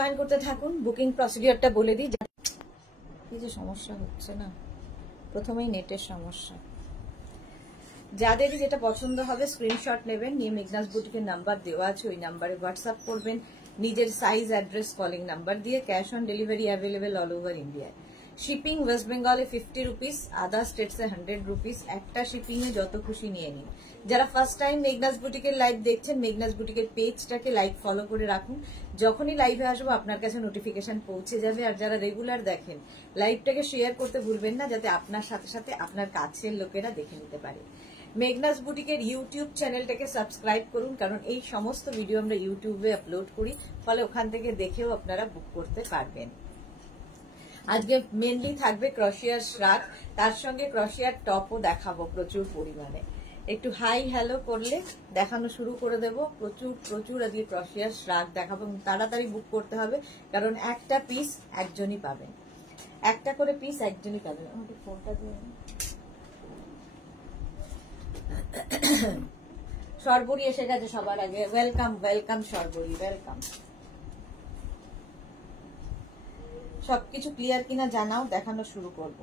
Join করতে থাকুন। Booking প্রসিডিওরটা বলে দিই। কি যে সমস্যা হচ্ছে না, প্রথমেই নেটের সমস্যা। যাদেরই যেটা পছন্দ হবে স্ক্রিনশট নেবেন, নিয়ে মেঘনাস বুটিকের নাম্বার দেওয়া আছে, ওই নাম্বারে হোয়াটসঅ্যাপ করবেন নিজের সাইজ, অ্যাড্রেস, কলিং নাম্বার দিয়ে। Cash on delivery available all over ইন্ডিয়ায়। শিপিং ওয়েস্ট বেঙ্গলে 50 রুপিস, আদার স্টেটসে 100 রুপিস। একটা শিপিং এ যত খুশি নিয়ে নিন। যারা ফার্স্ট টাইম মেঘনাস বুটিকের লাইভ দেখছেন, মেঘনাস বুটিকের পেজটাকে লাইক ফলো করে রাখুন। যখনই লাইভে আসবো আপনার কাছে নোটিফিকেশন পৌঁছে যাবে। আর যারা রেগুলার দেখেন, লাইভটাকে শেয়ার করতে ভুলবেন না, যাতে আপনার সাথে সাথে আপনার কাছের লোকেরা দেখে নিতে পারে। মেঘনাস বুটিকের ইউটিউব চ্যানেলটাকে সাবস্ক্রাইব করুন, কারণ এই সমস্ত ভিডিও আমরা ইউটিউবে আপলোড করি, ফলে ওখান থেকে দেখেও আপনারা বুক করতে পারবেন। আজকে মেনলি থাকবে ক্রোশিয়ার শ্রাগ, তার সঙ্গে ক্রোশিয়ার টপও দেখাবো প্রচুর পরিমাণে। একটু হাই হ্যালো করলে দেখানো শুরু করে দেব। প্রচুর প্রচুর আজকে ক্রোশিয়ার শ্রাগ দেখাবো। তাড়াতাড়ি বুক করতে হবে, কারণ একটা পিস একজনই পাবেন, একটা করে পিস একজনই পাবেন। আমাকে ফোনটা দিয়ে সরবরি এসে গেছে সবার আগে। Welcome welcome Sarbari, welcome. সবকিছু ক্লিয়ার কিনা জানাও, দেখানো শুরু করব।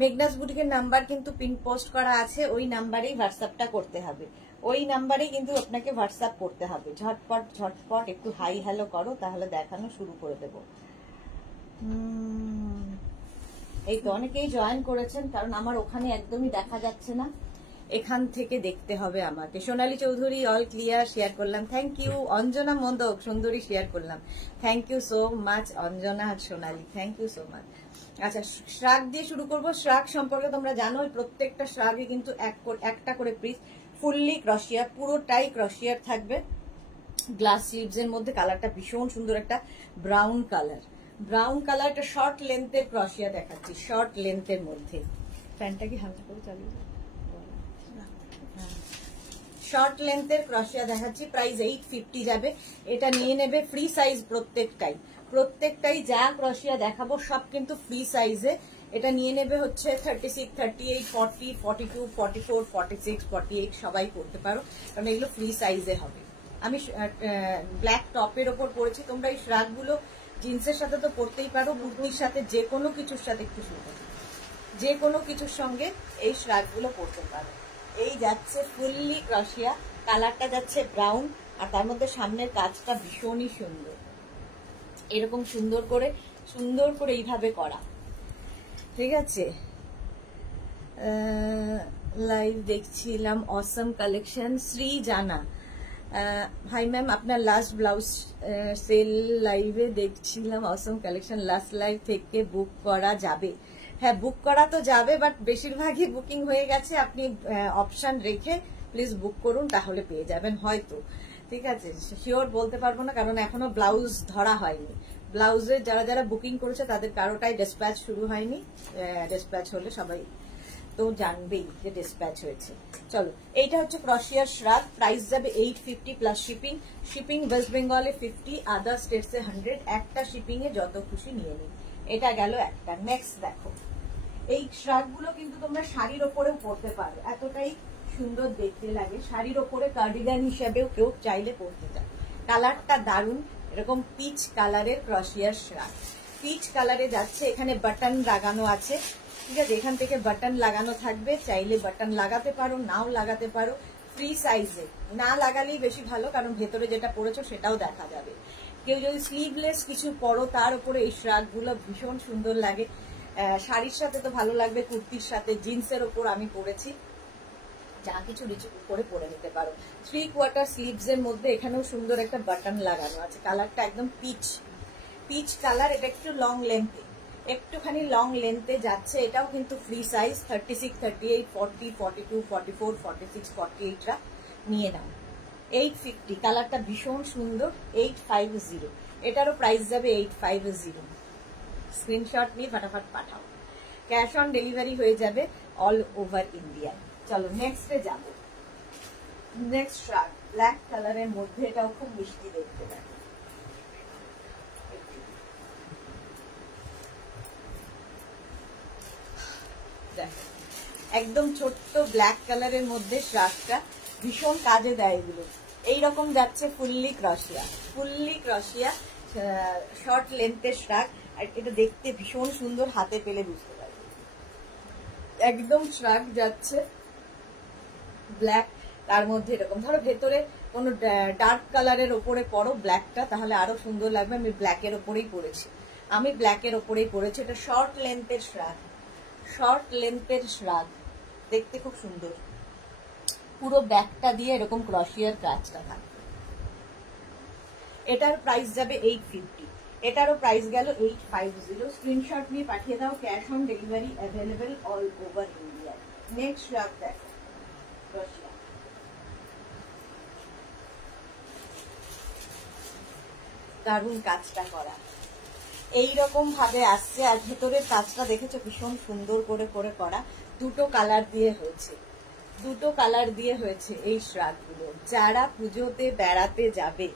মেঘনাস বুটিকের নাম্বার কিন্তু পিন পোস্ট করা আছে, ওই নাম্বারেই হোয়াটসঅ্যাপটা করতে হবে। ওই নাম্বারেই কিন্তু আপনাকে হোয়াটসঅ্যাপ করতে হবে। ঝটপট ঝটপট একটু হাই হ্যালো করো, তাহলে দেখানো শুরু করে দেব। এই তো অনেকেই জয়েন করেছেন, কারণ আমার ওখানে একদমই দেখা যাচ্ছে না, এখান থেকে দেখতে হবে আমাকে। Sonali Chowdhury all clear share করলাম, থ্যাংক ইউ। অঞ্জনা মন্দক সুন্দরী শেয়ার করলাম, thank you so much Anjana আর Sonali, thank you so much. আচ্ছা, শ্রাগ দিয়ে শুরু করবো। শ্রাগ সম্পর্কে তোমরা জানো, প্রত্যেকটা শ্রাগে কিন্তু একটা করে পিস ফুললি ক্রোশিয়া, পুরোটাই ক্রোশিয়ার থাকবে। গ্লাস স্লিভস এর মধ্যে কালারটা ভীষণ সুন্দর, একটা ব্রাউন কালার। ব্রাউন কালার, একটা শর্ট লেন্থের ক্রোশিয়া দেখাচ্ছি, শর্ট লেন্থের মধ্যে। প্যান্টটা কি হালকা করে চালিয়ে যায়? শর্ট লেন্থের ক্রোশিয়া দেখাচ্ছি, প্রাইস 850 যাবে। এটা নিয়ে নেবে ফ্রি সাইজ প্রত্যেকটাই যা ক্রোশিয়া দেখাবো সব কিন্তু ফ্রি সাইজে। এটা নিয়ে নেবে হচ্ছে 36, 38, 40, 42, 44, 46, 48 সবাই পড়তে পারো, কারণ এগুলো ফ্রি সাইজে হবে। আমি ব্ল্যাক টপের ওপর পরেছি। তোমরা এই শ্রাগগুলো জিন্সের সাথে তো পরতেই পারো, কুর্তির সাথে, যে কোনো কিছুর সাথে, একটু সুন্দর যে কোনো কিছুর সঙ্গে এই শ্রাগগুলো পরতে পারো। এই যাচ্ছে ফুললি ক্রোশিয়া, কালারটা যাচ্ছে ব্রাউন, আর তার মধ্যে সামনের কাজটা ভীষণই সুন্দর। এরকম সুন্দর করে এইভাবে করা, ঠিক আছে। লাইভ দেখছিলাম, অসম কালেকশন। শ্রী জানা, হাই ম্যাম, আপনার লাস্ট ব্লাউজ সেল লাইভে দেখছিলাম, অসম কালেকশন। লাস্ট লাইভ থেকে বুক করা যাবে? হ্যাঁ, বুক করা তো যাবে, বাট বেশিরভাগই বুকিং হয়ে গেছে। আপনি অপশন রেখে প্লিজ বুক করুন, তাহলে পেয়ে যাবেন হয়তো, ঠিক আছে। শিওর বলতে পারবো না, কারণ এখনো ব্লাউজ ধরা হয়নি। ব্লাউজের যারা বুকিং করেছে তাদের কারোটাই ডিসপ্যাচ শুরু হয়নি। ডিসপ্যাচ হলে সবাই তো জানবেই যে ডিসপ্যাচ হয়েছে। চলো, এইটা হচ্ছে ক্রোশিয়ার শ্রাগ, প্রাইস যাবে 850 প্লাস শিপিং। শিপিং ওয়েস্ট বেঙ্গলে 50, আদার স্টেটসে 100। একটা শিপিং এ যত খুশি নিয়ে নিন। এটা গেল একটা। নেক্সট দেখো, এই শ্রাগগুলো কিন্তু তোমরা শাড়ির ওপরেও পরতে পারো, এতটাই সুন্দর দেখতে লাগে। শাড়ির ওপরে কার্ডিগান হিসাবেও কেউ চাইলে পরতে চায়। কালারটা দারুণ, এরকম পিচ কালারের ক্রোশিয়ার শ্রাগ। পিচ কালারে যাচ্ছে, এখানে বাটন লাগানো আছে, ঠিক আছে। এখান থেকে বাটন লাগানো থাকবে, চাইলে বাটন লাগাতে পারো, নাও লাগাতে পারো। ফ্রি সাইজে না লাগালেই বেশি ভালো, কারণ ভেতরে যেটা পরেছো সেটাও দেখা যাবে। কেউ যদি স্লিভলেস কিছু পরো, তার উপরে এই শ্রাগগুলো ভীষণ সুন্দর লাগে। শাড়ির সাথে তো ভালো লাগবে, কুর্তির সাথে, জিন্সের ওপর আমি পরেছি, যা কিছু নিচে করে পরে নিতে পারো। 3/4 স্লিভস এর মধ্যে এখানেও সুন্দর একটা বাটন লাগানো আছে। কালারটা একদম পিচ কালার। এটা একটু লং লেন্থে, একটুখানি লং লেন্থে যাচ্ছে। এটাও কিন্তু ফ্রি সাইজ, 36, 38, 40, 42, 44, 46, 48 রা নিয়ে নাও। 850, কালারটা ভীষণ সুন্দর। 850, এটারও প্রাইস যাবে 850। স্ক্রিনশট নিয়ে ফটাফট পাঠাও, ক্যাশ অন ডেলিভারি হয়ে যাবে অল ওভার ইন্ডিয়া। চলো নেক্সটে যাব। নেক্সট শ্রাগ ব্ল্যাক কালারের মধ্যে, এটাও খুব মিষ্টি দেখতে লাগে। একদম ছোট্ট ব্ল্যাক কালারের মধ্যে শ্রাগটা ভীষণ কাজে দেয় এগুলো। এইরকম যাচ্ছে ফুললি ক্রশিয়া শর্ট লেন্থের শ্রাগ। আর এটা দেখতে ভীষণ সুন্দর, হাতে পেলে বুঝতে পারবে। একদম শ্রাগ যাচ্ছে ব্ল্যাক, তার মধ্যে এরকম ধরো ভেতরে কোনো ডার্ক কালারের ওপরে পরো ব্ল্যাকটা, তাহলে আরো সুন্দর লাগবে। আমি ব্ল্যাকের ওপরেই পরেছি। এটা শর্ট লেন্থের শ্রাগ, দেখতে খুব সুন্দর। পুরো ব্যাকটা দিয়ে এরকম ক্রশিয়ার কাজটা থাকবে। এটার প্রাইস যাবে 850। এটারও প্রাইস গেল 850। স্ক্রিনশট নিয়ে পাঠিয়ে দাও। Cash on delivery available all over India. Next শ্রাগ দেখো, ক্রশিয়া। দারুণ কাজটা করা, এইরকম ভাবে আসছে। আর ভেতরের কাজটা দেখেছো ভীষণ সুন্দর করে করা। দুটো কালার দিয়ে হয়েছে এই শ্রাগগুলো। যারা পুজোতে বেড়াতে যাবে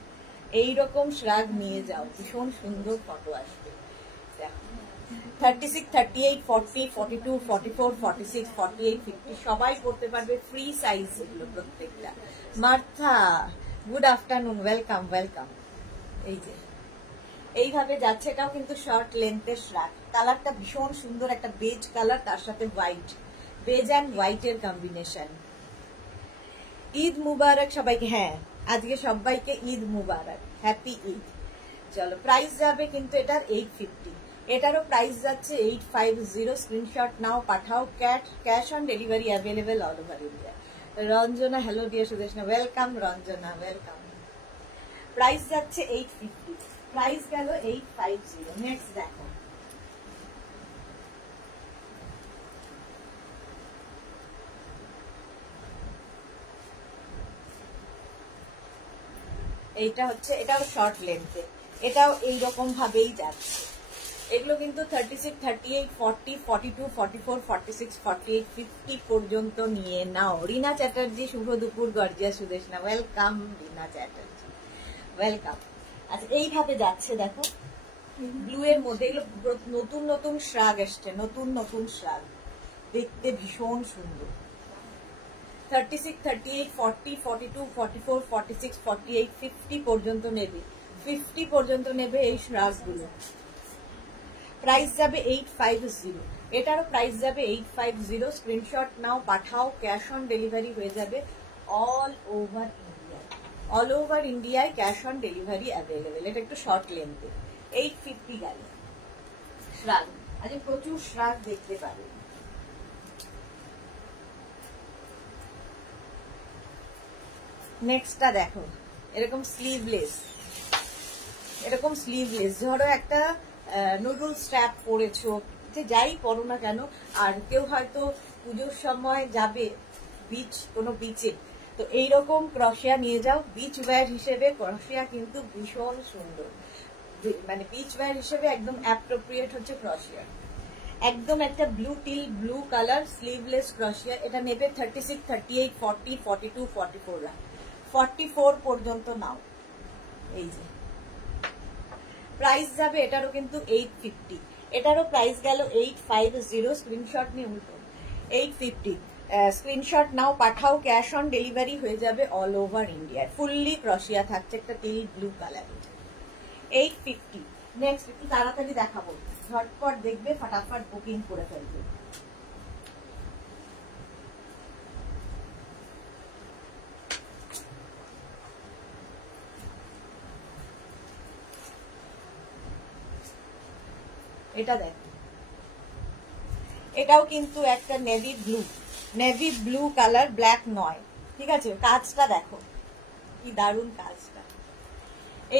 এইরকম শ্রাগ নিয়ে যাও, ভীষণ সুন্দর ফটো আসবে। 36, 38, 40, 42, 44, 46, 48, 50 সবাই পড়তে পারবে। ফ্রি সাইজ এগুলো প্রত্যেকটা। Martha, good afternoon, welcome. এই যে এইভাবে যাচ্ছে, এটাও কিন্তু শর্ট লেন্থের শ্রাগ। কালারটা ভীষণ সুন্দর, একটা বেজ কালার, তার সাথে হোয়াইট, বেজ অ্যান্ড হোয়াইটের কম্বিনেশন। ঈদ মুবারক সবাইকে। হ্যাঁ, আজকে সবাইকে ঈদ মুবারক, হ্যাপি ঈদ। চলো, প্রাইস যাবে কিন্তু এটার 850। এটারও প্রাইস যাচ্ছে 850। স্ক্রিনশট নাও, পাঠাও। Cash on delivery available all over India. Ranjana, hello dear Sudeshna, welcome Ranjana, welcome. Price যাচ্ছে 850, প্রাইস গেল 850। নেক্সট দেখো, এইটা হচ্ছে, এটাও শর্ট লেন্থে, এটাও এইরকম ভাবেই যাচ্ছে। এগুলো কিন্তু 36, 38, 40, 42, 44, 46, 48, 50 পর্যন্ত নিয়ে নাও। রিনা চ্যাটার্জি, শুভ দুপুর। গর্জিয়া সুদেশনা, ওয়েলকাম রিনা চ্যাটার্জি, ওয়েলকাম। আচ্ছা, এইভাবে যাচ্ছে দেখো, ব্লু এর মধ্যে। এগুলো নতুন শ্রাগ এসছে, নতুন শ্রাগ, দেখতে ভীষণ সুন্দর। 36, 38, 40, 42, 44, 46, 48, 50 পর্যন্ত নেবে। 50 পর্যন্ত নেবে এই শ্রাগগুলো। প্রাইস যাবে 850। এটারও প্রাইস যাবে 850। স্ক্রিনশট নাও, পাঠাও। ক্যাশ অন ডেলিভারি হয়ে যাবে অল ওভার ইন্ডিয়ায় ক্যাশ অন ডেলিভারি অ্যাভেলেবেল। এটা একটু শর্ট লেন্থে। 850 গেল শ্রাগ। আজ প্রচুর শ্রাগ দেখতে পাবে। নেক্সটটা দেখো, এরকম স্লিভলেস। ধরো একটা নুডল স্ট্র্যাপ পরেছো, যে যাই পরো না কেন, আর কেউ হয়তো পুজোর সময় যাবে কোনো বিচে, তো এইরকম ক্রশিয়া নিয়ে যাও। বিচ ওয়্যার হিসেবে ক্রশিয়া কিন্তু ভীষণ সুন্দর, মানে বিচ ওয়্যার হিসেবে একদম অ্যাপ্রোপ্রিয়েট হচ্ছে ক্রশিয়া। একদম একটা ব্লু কালার স্লিভলেস ক্রশিয়া। এটা নেবে 36, 38, 40, 42, 44, 44 পর্যন্ত নাও। এই যে প্রাইস যাবে এটারও কিন্তু 850। এটারও প্রাইস গেল 850। স্ক্রিনশট নিয়ে উল্টো 850। স্ক্রিনশট নাও, পাঠাও। ক্যাশ অন ডেলিভারি হয়ে যাবে অল ওভার ইন্ডিয়া। ফুললি ক্রশিয়া থাকছে, একটা টিল ব্লু কালার। 850। নেক্সট একটু তাড়াতাড়ি দেখাবো, ঝটপট দেখবে, ফটাফট বুকিং করে ফেলবে। এটা দেখ, এটাও কিন্তু একটা নেভি ব্লু কালার, ব্ল্যাক নয়, ঠিক আছে। কাজটা দেখো কি দারুণ কাজটা।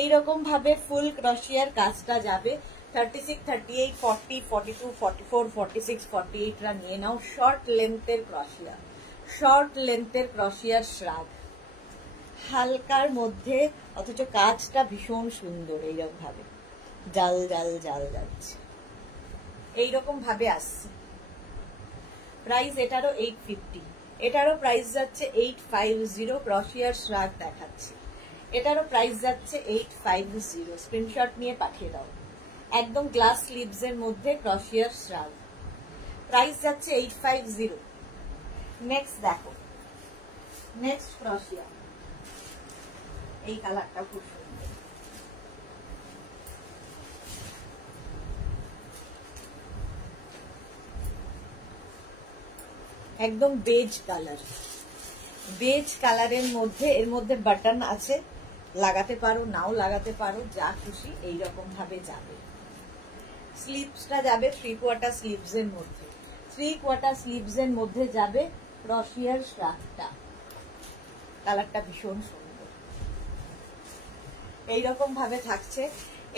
এইরকম ভাবে ফুল ক্রশিয়ার কাজটা যাবে। 36, 38, 40, 42, 44, 46, 48 রা নিয়ে নাও। শর্ট লেন্থের ক্রশিয়ার শ্রাগ, হালকার মধ্যে, অথচ কাজটা ভীষণ সুন্দর। এইরকম ভাবে জাল যাচ্ছে, এইরকম ভাবে আসছে। প্রাইস এটারও 850। এটারও প্রাইস যাচ্ছে 850, ক্রশিয়ার শ্রাগ দেখাচ্ছি। এটারও প্রাইস যাচ্ছে 850, স্ক্রিনশট নিয়ে পাঠিয়ে দাও। একদম গ্লাস স্লিভস এর মধ্যে ক্রশিয়ার শ্রাগ, প্রাইস যাচ্ছে 850। নেক্সট দেখো, নেক্সট ক্রশিয়া, এই কালারটা খুব সুন্দর, একদম বেজ কালার, বেজ কালারের মধ্যে, এর মধ্যে বাটন আছে, লাগাতে পারো নাও লাগাতে পারো, যা খুশি এইরকম ভাবে যাবে। স্লিভসটা যাবে 3/4 স্লিভস এর মধ্যে, 3/4 স্লিভস এর মধ্যে যাবে ক্রশিয়ার শ্রাগটা। কালারটা ভীষণ সুন্দর, এইরকম ভাবে থাকছে।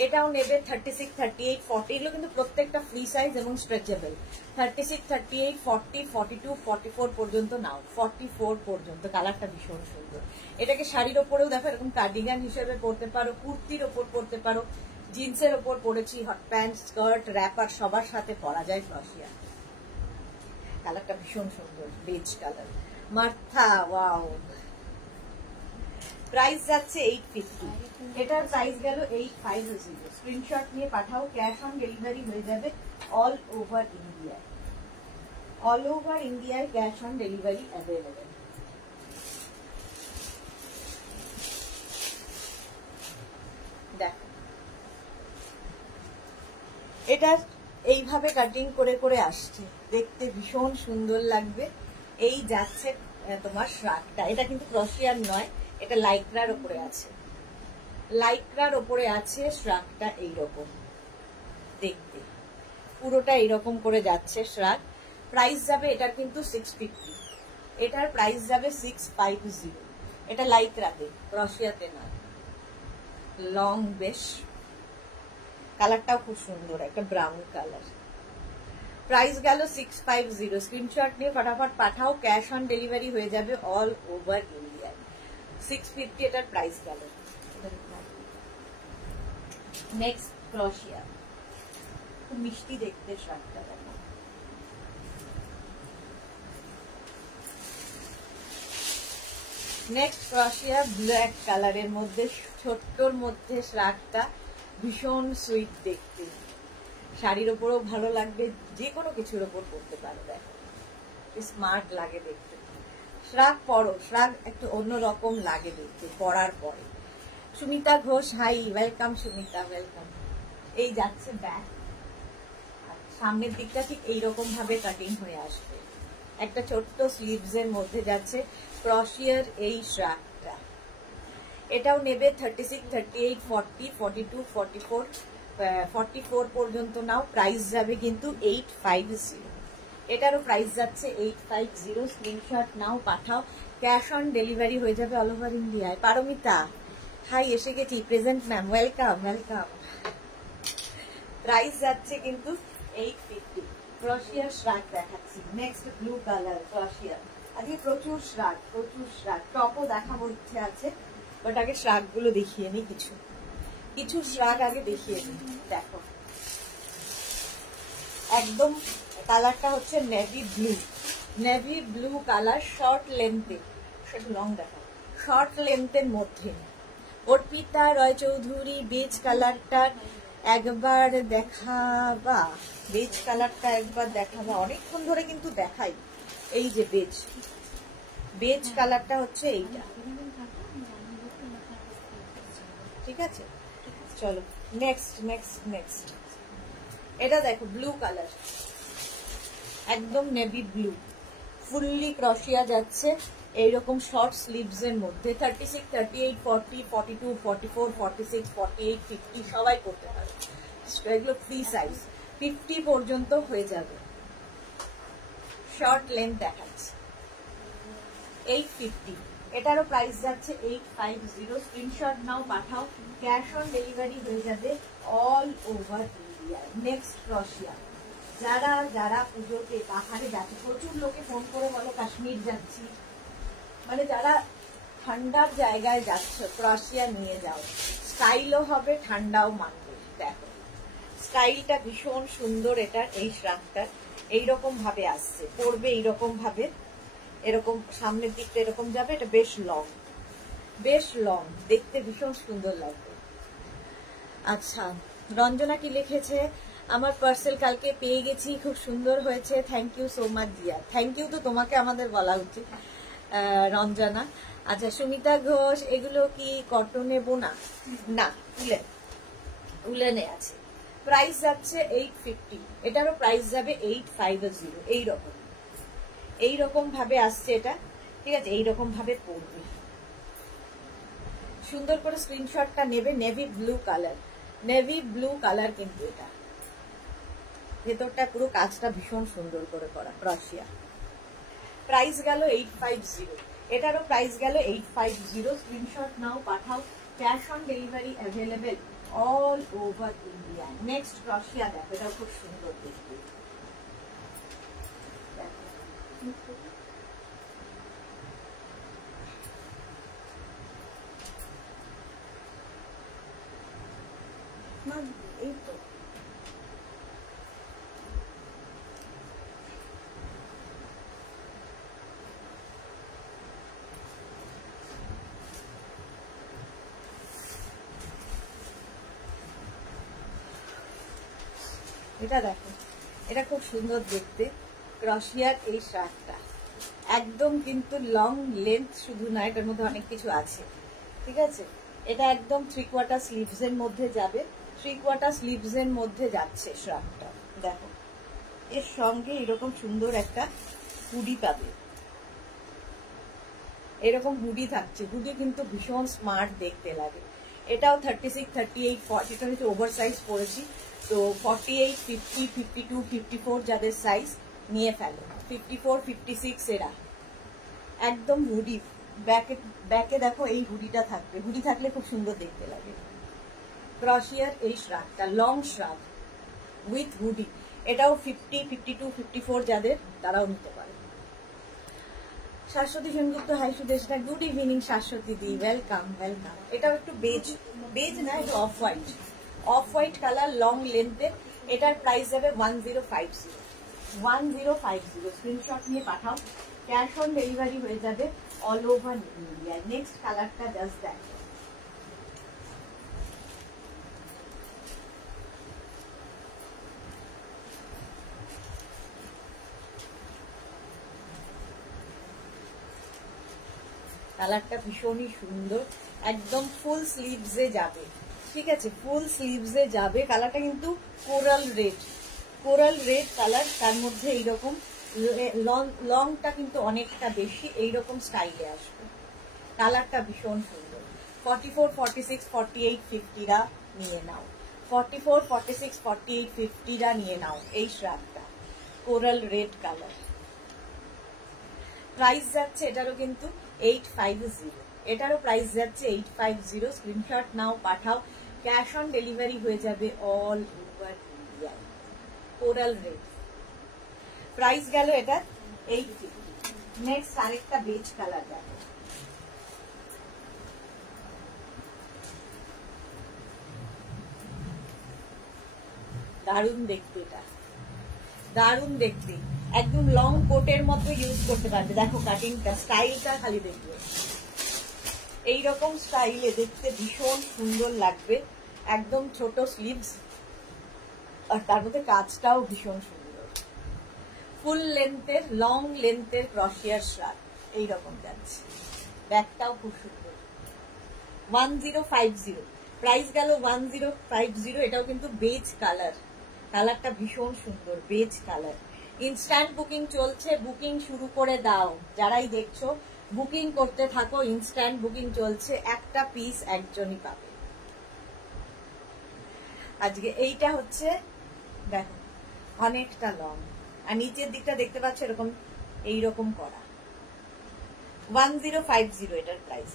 এটাও নেবে 36, 38, 40, এগুলো কিন্তু প্রত্যেকটা ফ্রি সাইজ এবং স্ট্রেচেবল। 36, 38, 40, 42, 44 পর্যন্ত নাও, 44 পর্যন্ত। কালারটা ভীষণ সুন্দর। এটাকে শাড়ির ওপরেও দেখো এরকম কার্ডিগান হিসেবে পরতে পারো, কুর্তির ওপর পরতে পারো, জিন্সের ওপর পরেছি, হট প্যান্ট, স্কার্ট, র্যাপার সবার সাথে পরা যায় ক্রশিয়া। কালারটা ভীষণ সুন্দর, বেজ কালার, মাথা ওয়াও। প্রাইস যাচ্ছে 850, এটার প্রাইস গেল 850। স্ক্রিনশট নিয়ে পাঠাও, ক্যাশ অন ডেলিভারি হয়ে যাবে all over India, all over ইন্ডিয়ায় ক্যাশ অন ডেলিভারি অ্যাভেলেবেল। দেখো এটা এইভাবে কাটিং করে করে আসছে, দেখতে ভীষণ সুন্দর লাগবে। এই যাচ্ছে তোমার শ্রাগটা, এটা কিন্তু ক্রশিয়ার নয়, এটা লাইক্রার উপরে আছে, লাইক্রার উপরে আছে শ্রাগটা। এইরকম দেখতে পুরোটা এইরকম করে যাচ্ছে শ্রাগ। প্রাইস যাবে এটার কিন্তু 650, এটার প্রাইস যাবে 650। এটা লাইক্রাতে, ক্রশিয়াতে নয়। লং বেশ, কালারটাও খুব সুন্দর, একটা ব্রাউন কালার। প্রাইস গেল 650। স্ক্রিনশট নিয়ে ফটাফট পাঠাও, ক্যাশ অন ডেলিভারি হয়ে যাবে অল ওভার ইন্ডিয়ায়। 650 এটার প্রাইস গেল। নেক্সট ক্রশিয়া, খুব মিষ্টি দেখতে শার্টটা দেখো। নেক্সট ক্রশিয়া ব্ল্যাক কালারের মধ্যে, ছোট্টর মধ্যে শ্রাগটা ভীষণ সুইট দেখতে, শাড়ির ওপরেও ভালো লাগবে, যে কোনো কিছুর ওপর পরতে পারো। দেখো স্মার্ট লাগে দেখতে। শ্রাগ পরো, শ্রাগ একটু অন্যরকম লাগে দেখতে পরার পরে। Sumita Ghosh, hi, welcome Sumita, welcome. এই যাচ্ছে ব্যাক, সামনের দিকটা ঠিক এইরকম ভাবে কাটিং হয়ে আসবে। একটা ছোট্ট স্লিভস এর মধ্যে যাচ্ছে ক্রশিয়ার এই শ্রাগটা। এটাও নেবে 36, 38, 40, 42, 44, 44 পর্যন্ত নাও। প্রাইস যাবে কিন্তু 850, এটারও প্রাইস যাচ্ছে 850। স্ক্রিনশট নাও পাঠাও, ক্যাশ অন ডেলিভারি হয়ে যাবে অল ওভার ইন্ডিয়ায়। পারমিতা, হাই, এসে গেছি, present ma'am, welcome welcome. Price যাচ্ছে কিন্তু 850। ক্রশিয়ার শ্রাগ দেখাচ্ছি। নেক্সট ব্লু কালার ক্রশিয়া। আজকে প্রচুর শ্রাগ, প্রচুর শ্রাগ। টপও দেখাবো ইচ্ছে আছে, বাট আগে শ্রাগ গুলো দেখিয়ে নি, কিছু কিছু শ্রাগ আগে দেখিয়ে নি। দেখো একদম কালারটা হচ্ছে navy blue, navy blue colour, short লেন্থে, সেটা লং দেখো, শর্ট লেন্থের মধ্যে। অর্পিতা রয় চৌধুরী, বেজ কালারটা একবার দেখাবা, বেজ কালারটা একবার দেখাবা, অনেকক্ষণ ধরে কিন্তু দেখাই। এই যে বেজ, বেজ কালারটা হচ্ছে এইটা, ঠিক আছে। চলো নেক্সট নেক্সট নেক্সট, এটা দেখো ব্লু কালার, একদম নেভি ব্লু, ফুললি ক্রশিয়া যাচ্ছে এইরকম শর্ট স্লিভস এর মধ্যে। 36, 38, 40, 42, 44, 46, 48, 50 সবাই করতে পারে। এগুলো ফ্রি সাইজ, 50 পর্যন্ত হয়ে যাবে। শর্ট লেন্থ দেখাচ্ছে 850, এটারও প্রাইস যাচ্ছে 850। স্ক্রিনশট নাও পাঠাও, ক্যাশ অন ডেলিভারি হয়ে যাবে অল ওভার ইন্ডিয়া। নেক্সট ক্রশিয়া, যারা যারা পুজোতে পাহাড়ে যাচ্ছে, প্রচুর লোকে ফোন করে বলো কাশ্মীর যাচ্ছি, মানে যারা ঠান্ডার জায়গায় যাচ্ছ ক্রশিয়া নিয়ে যাও, স্টাইলও হবে, ঠান্ডাও মানবে। দেখো স্টাইলটা ভীষণ সুন্দর, এটার এই শ্রাগটার এইরকম ভাবে আসছে, পরবে এইরকম ভাবে, এরকম সামনের দিকটা এরকম যাবে, এটা বেশ লং, দেখতে ভীষণ সুন্দর লাগবে। আচ্ছা, রঞ্জনা কি লিখেছে, আমার পার্সেল কালকে পেয়ে গেছি, খুব সুন্দর হয়েছে, thank you so much dear. Thank you তো তোমাকে আমাদের বলা উচিত রঞ্জনা। আচ্ছা, সুমিতা ঘোষ, এগুলো কি কটনে বোনা? না, উলেনে আছে। প্রাইস যাচ্ছে 850, এটারও প্রাইস যাবে 850। এইরকম ভাবে আসছে এটা, ঠিক আছে, এইরকম ভাবে পড়বে। সুন্দর করে স্ক্রিনশটটা নেবে। নেভি ব্লু কালার, কিন্তু এটা ভেতরটা পুরো কাজটা ভীষণ সুন্দর করে করা, ক্রশিয়া। প্রাইস গেল 850, এটারও প্রাইস গেল 850। স্ক্রিনশট নাও, পাঠাও। Cash on delivery available all over India. Next ক্রশিয়া দেখো, এটাও খুব সুন্দর দেখতে। এই তো এটা দেখো, এটা খুব সুন্দর দেখতে। ক্রশিয়ার এই শার্টটা একদম কিন্তু লং লেন্থ শুধু না, এটার মধ্যে অনেক কিছু আছে, ঠিক আছে। এটা একদম 3/4 স্লিভস এর মধ্যে যাবে, 3/4 স্লিভস এর মধ্যে যাচ্ছে শার্টটা। দেখো, এর সঙ্গে এরকম সুন্দর একটা হুডি পাবে, এরকম হুডি থাকছে। হুডি কিন্তু ভীষণ স্মার্ট দেখতে লাগে। এটাও 36, 38, 40, এটা হচ্ছে ওভার সাইজ পরেছি, তো 48, 50, 52, 54 যাদের সাইজ নিয়ে ফেলো। 54, 56 এরা একদম হুডি। ব্যাকে দেখো এই হুডিটা থাকবে, হুডি থাকলে খুব সুন্দর দেখতে লাগে। ক্রশিয়ার এই শ্রাগটা লং শ্রাগ উইথ হুডি, এটাও 50, 52, 54 যাদের, তারাও নিতে পারে। Shashwati Sengupta, hi Sudeshna, good evening Shashwati দি, ওয়েলকাম। এটাও একটু বেজ না, এটা অফ হোয়াইট কালার, লং লেন্থের। এটার প্রাইস যাবে 1050। স্ক্রিনশট নিয়ে পাঠাও, ক্যাশ অন ডেলিভারি হয়ে যাবে অল ওভার ইন্ডিয়া। নেক্সট কালারটা জাস্ট দেখো, কালারটা ভীষণই সুন্দর, একদম ফুল স্লিভসে যাবে, ঠিক আছে, ফুল স্লিভসে যাবে। কালারটা কিন্তু কোরাল রেড কালার, তার মধ্যে এইরকম লংটা কিন্তু অনেকটা বেশি, এইরকম স্টাইলে আসবে। কালারটা ভীষণ সুন্দর। 44, 46, 48, 50রা নিয়ে নাও। 44, 46, 48, 50রা নিয়ে নাও এই শ্রাগটা, কোরাল রেড কালার। প্রাইস যাচ্ছে এটারও কিন্তু 850, এটারও প্রাইস যাচ্ছে 850। স্ক্রিনশট নাও, পাঠাও, ক্যাশ অন ডেলিভারি হয়ে যাবে all over India. Coral red, price গেল এটা 850। নেক্সট আরেকটা বেজ কালার দেখো, দারুণ দেখতে, এটা দারুণ দেখতে, একদম লং কোটের মতো ইউজ করতে পারবে। দেখো কাটিংটা, স্টাইলটা খালি দেখবে, এইরকম স্টাইলে দেখতে ভীষণ সুন্দর লাগবে। একদম ছোট স্লিভস, আর তার মধ্যে কাজটাও ভীষণ সুন্দর। ফুল লেন্থের, লং লেন্থের ক্রশিয়ার শার্ট এইরকম যাচ্ছে। ব্যাগটাও খুব সুন্দর। 1050, প্রাইস গেল 1050। এটাও কিন্তু বেজ কালার, কালারটা ভীষণ সুন্দর, বেজ কালার। ইনস্ট্যান্ট বুকিং চলছে, বুকিং শুরু করে দাও। যারাই দেখছো বুকিং করতে থাকো, ইনস্ট্যান্ট বুকিং চলছে, একটা পিস একজনই পাবে। আজকে এইটা হচ্ছে দেখো অনেকটা লং, আর নিচের দিকটা দেখতে পাচ্ছ এরকম এইরকম করা। 1050 এটার প্রাইস,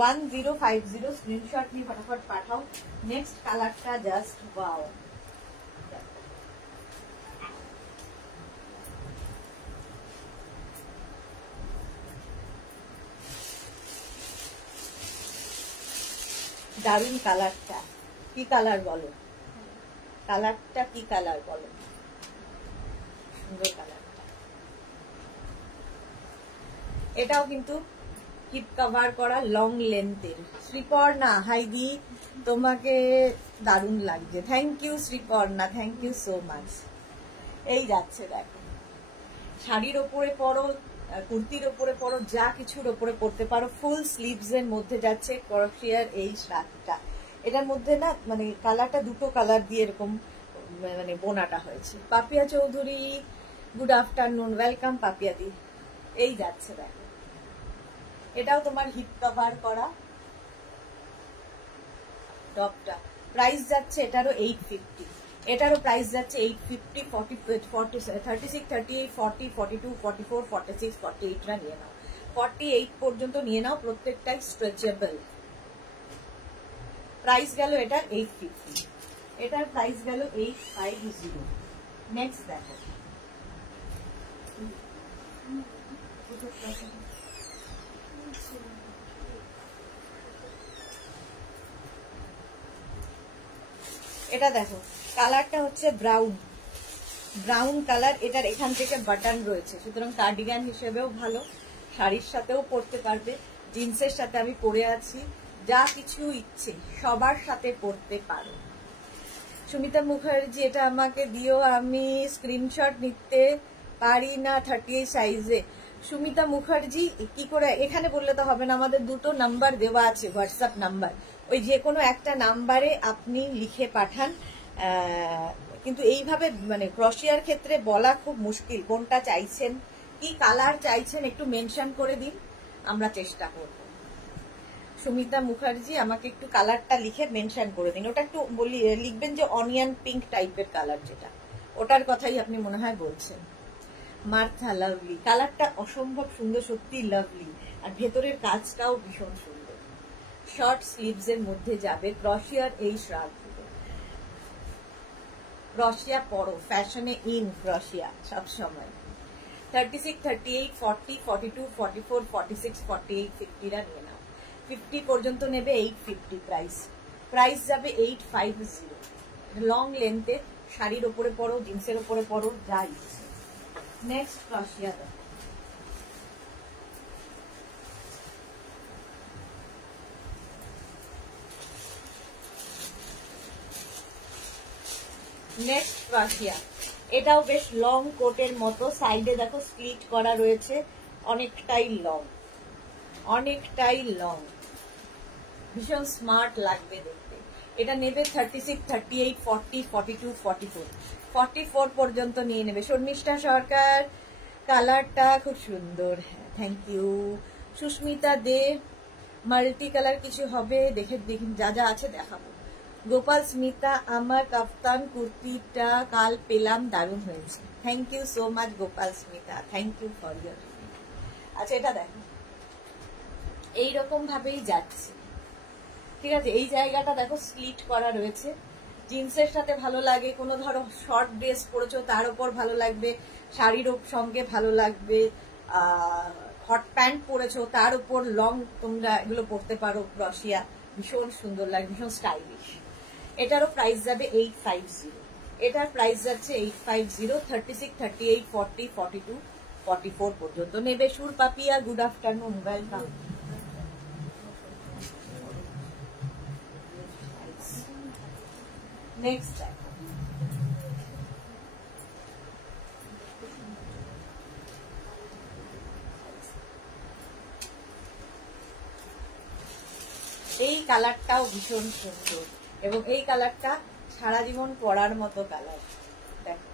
1050। স্ক্রিনশট নিয়ে ফটাফট পাঠাও। নেক্সট কালারটা জাস্ট ওয়াও, দারুণ কালারটা। কি কালার বলো, কালারটা কি কালার বলো, সুন্দর কালারটা। এটাও কিন্তু হিপ কভার করা লং লেন্থের। শ্রীপর্ণা হাইদি, তোমাকে দারুণ লাগছে, thank you Sreeparna, thank you so much. এই যাচ্ছে দেখো, শাড়ির ওপরে পরো, কুর্তির ওপরে পরো, যা কিছুর ওপরে পরতে পারো। ফুল স্লিভস এর মধ্যে যাচ্ছে ক্রোশিয়ার এই শাড়িটা। এটার মধ্যে না মানে কালারটা দুটো কালার দিয়ে এরকম মানে বোনাটা হয়েছে। Papiya Chowdhury good afternoon, welcome Papiya দি। এই যাচ্ছে দেখো, এটাও তোমার হিপ কভার করা টপটা। প্রাইস যাচ্ছে এটারও 850, এটারও প্রাইস যাচ্ছে 850, 40, 36, 38, 40, 42, 44, 46, 48 টা নিয়ে নাও, 48 পর্যন্ত নিয়ে নাও, প্রত্যেকটাই স্ট্রেচেবল। প্রাইস গেল এটার 850, এটার প্রাইস গেল 850। নেক্সট দেখো, এটা দেখো কালারটা হচ্ছে ব্রাউন, ব্রাউন কালার। এটার এখান থেকে বাটন রয়েছে, সুতরাং কার্ডিগান হিসেবেও ভালো, শাড়ির সাথেও পরতে পারবে, জিন্সের সাথে আমি পরে আছি, যা কিছু ইচ্ছে সবার সাথে পরতে পারো। সুমিতা মুখার্জি, এটা আমাকে দিও, আমি স্ক্রিনশট নিতে পারি না 38 সাইজে। সুমিতা মুখার্জি কি করে, এখানে বললে তো হবে না, আমাদের দুটো নাম্বার দেওয়া আছে, হোয়াটসঅ্যাপ নাম্বার, ওই যে কোনো একটা নাম্বারে আপনি লিখে পাঠান। কিন্তু এইভাবে মানে ক্রোশিয়ার ক্ষেত্রে বলা খুব মুশকিল, কোনটা চাইছেন, কি কালার চাইছেন, একটু মেনশন করে দিন, আমরা চেষ্টা করব। সুমিতা মুখার্জি আমাকে একটু কালারটা লিখে মেনশন করে দিন, ওটা একটু বলি, লিখবেন যে অনিয়ন পিঙ্ক টাইপের কালার, যেটা ওটার কথাই আপনি মনে হয় বলছেন। মার্থা লাভলি, কালারটা অসম্ভব সুন্দর, সত্যি লাভলি, আর ভেতরের কাজটাও ভীষণ সুন্দর। শর্ট স্লিভস এর মধ্যে যাবে ক্রোশিয়ার এই শ্রাগ। ক্রোশিয়া পরো, ফ্যাশনে ইন ক্রোশিয়া সবসময়। 36, 38, 40, 42, 44, 46, 48, 50 রা নিয়ে নাও, 50 পর্যন্ত নেবে 850 প্রাইস। প্রাইস যাবে 850। লং লেন্থে শাড়ির ওপরে পরো, জিন্সের ওপরে পরো, যা ইচ্ছে। নেক্সট ক্রোশিয়া দেখো, নেক্সট ক্রোশিয়া, এটাও বেশ লং কোটের মতো, সাইডে দেখো স্প্লিট করা রয়েছে, অনেকটাই লং, অনেকটাই লং, ভীষণ স্মার্ট লাগবে দেখতে। এটা নেবে 36, 38, 40, 42, 44, 44 পর্যন্ত নিয়ে নেবে। শর্মিষ্ঠা সরকার, কালারটা খুব সুন্দর, হ্যাঁ thank you. Sushmita Dey, multi colour কিছু হবে, দেখে দেখুন, যা যা আছে দেখাবো। গোপাল স্মিতা, আমার কাফতান কুর্তিটা কাল পেলাম, দারুণ হয়েছে, thank you so much Gopal Smita, thank you for your. আচ্ছা এটা দেখো, এইরকম ভাবেই যাচ্ছে, ঠিক আছে। এই জায়গাটা দেখো স্প্লিট করা রয়েছে, জিন্সের সাথে ভালো লাগে, কোনো ধরো শর্ট ড্রেস পরেছো তার উপর ভালো লাগবে, শাড়ির সঙ্গে ভালো লাগবে, হট প্যান্ট পরেছো তার উপর লং, তোমরা এগুলো পরতে পারো। ক্রোশিয়া ভীষণ সুন্দর লাগে, ভীষণ স্টাইলিশ। এটারও প্রাইস যাবে 850, এটার প্রাইস যাচ্ছে 850। 36, 38, 40, 42, 44 পর্যন্ত নেবে। Sur Papiya good afternoon, welcome. Next এই কালারটাও ভীষণ সুন্দর, এবং এই কালারটা সারা জীবন পরার মতো কালার। দেখো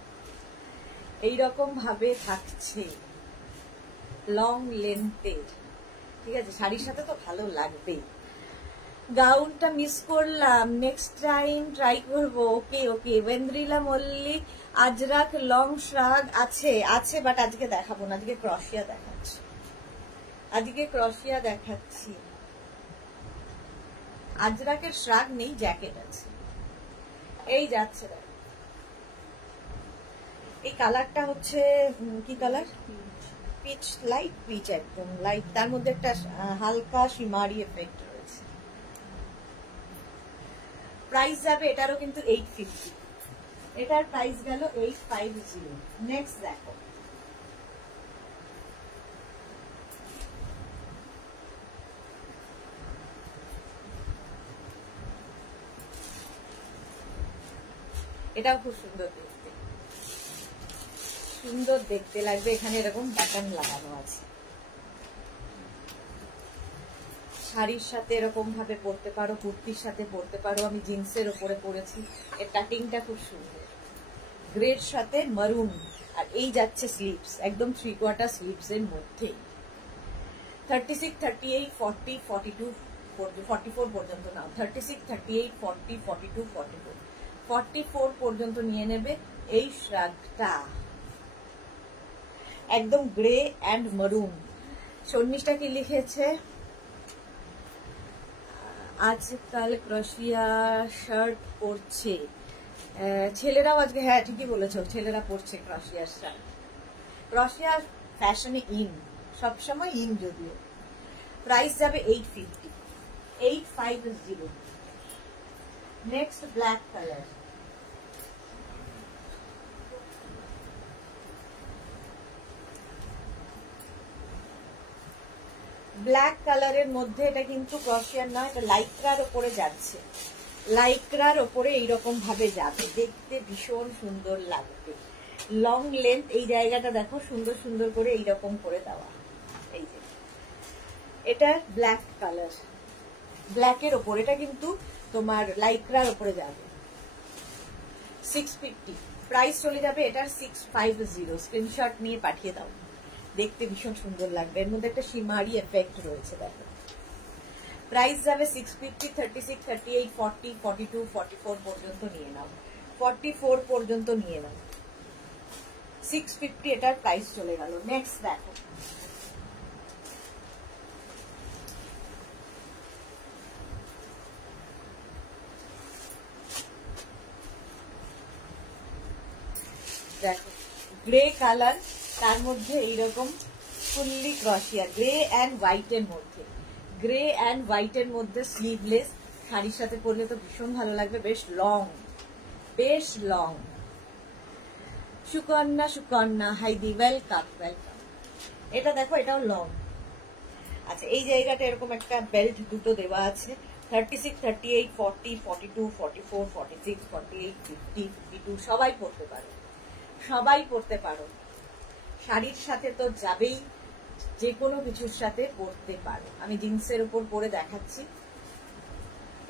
এইরকম ভাবে থাকছে, লং লেন্থের, ঠিক আছে, শাড়ির সাথে তো ভালো লাগবেই। গাউনটা মিস করলাম, নেক্সট টাইম ট্রাই করবো। ওকে ওকে। ওয়েন্দ্রিলা মল্লিক, আজরাক লং শ্রাগ আছে, আছে বাট আজকে দেখাবো না, আজকে ক্রোশিয়া দেখাচ্ছি, আজকে ক্রোশিয়া দেখাচ্ছি। আজরাকের শ্রাগ নেই, জ্যাকেট আছে। এই যাচ্ছে, এই কালারটা হচ্ছে কি কালার, পিচ, লাইট পিচ, একদম লাইট, তার মধ্যে একটা হালকা শিমারি এফেক্ট রয়েছে। প্রাইস যাবে এটারও কিন্তু 850, এটার প্রাইস গেল 850। নেক্সট দেখো, এটাও খুব সুন্দর দেখতে, সুন্দর দেখতে লাগবে। এখানে এরকম বাটন লাগানো আছে, শাড়ির সাথে এরকম ভাবে পরতে পারো, কুর্তির সাথে পরতে পারো। আমি জিন্সের ওপরে পরেছি, এর কাটিংটা খুব সুন্দর, গ্রের সাথে মারুন। আর এই যাচ্ছে স্লিভস, একদম 3/4 স্লিভস এর মধ্যে। 36, 38, 40, 42, 44 পর্যন্ত নাও। 36, 38, 40, 42, 44, 44 পর্যন্ত নিয়ে নেবে এই শ্রাগটা। একদম গ্রে অ্যান্ড মারুন। চন্নিশটা কি লিখেছে, আজকাল ক্রশিয়া শার্ট পরছে ছেলেরাও আজকে। হ্যাঁ ঠিকই বলেছো, ছেলেরা পরছে ক্রশিয়ার শার্ট। ক্রশিয়ার ফ্যাশনে ইন, সবসময় ইন যদিও। প্রাইস যাবে 850, 850। নেক্সট ব্ল্যাক কালার, ব্ল্যাক কালারের মধ্যে এটা কিন্তু ক্রশিয়ার নয়, এটা লাইক্রার ওপরে যাচ্ছে। লাইক্রার ওপরে এইরকম ভাবে যাবে, দেখতে ভীষণ সুন্দর লাগবে। লং লেন্থ, এই জায়গাটা দেখো সুন্দর সুন্দর করে এইরকম করে দেওয়া। এই যে এটা ব্ল্যাক কালার, ব্ল্যাকের ওপর, এটা কিন্তু তোমার লাইক্রার ওপরে যাবে। 650 প্রাইস চলে যাবে এটার 650। স্ক্রিনশট নিয়ে পাঠিয়ে দাও, দেখতে ভীষণ সুন্দর লাগবে। এর মধ্যে একটা শিমারি এফেক্ট রয়েছে দেখো। প্রাইস যাবে 650, 36, 38, 40, 42, 44 পর্যন্ত নিয়ে নাও। 44 পর্যন্ত নিয়ে নাও। 650 এটার প্রাইস চলে গেল। নেক্সট দেখো, দেখো গ্রে কালার, তার মধ্যে এইরকম ফুললি ক্রশিয়া, গ্রে অ্যান্ড হোয়াইটের মধ্যে, গ্রে অ্যান্ড হোয়াইটের মধ্যে স্লিভলেস। শাড়ির সাথে পরলে তো ভীষণ ভালো লাগবে, বেশ লং, বেশ লং। সুকন্যা, সুকন্যা হাইদি, ওয়েলকাম ওয়েলকাম। এটা দেখো, এটাও লং। আচ্ছা, এই জায়গাটা এরকম একটা বেল্ট দুটো দেওয়া আছে। 36, 38, 40, 42, 44, 46, 48, 50, 52 সবাই পরতে পারো, সবাই পরতে পারো। শাড়ির সাথে তো যাবেই, যে কোনো কিছুর সাথে পরতে পারো। আমি জিন্সের উপর পরে দেখাচ্ছি।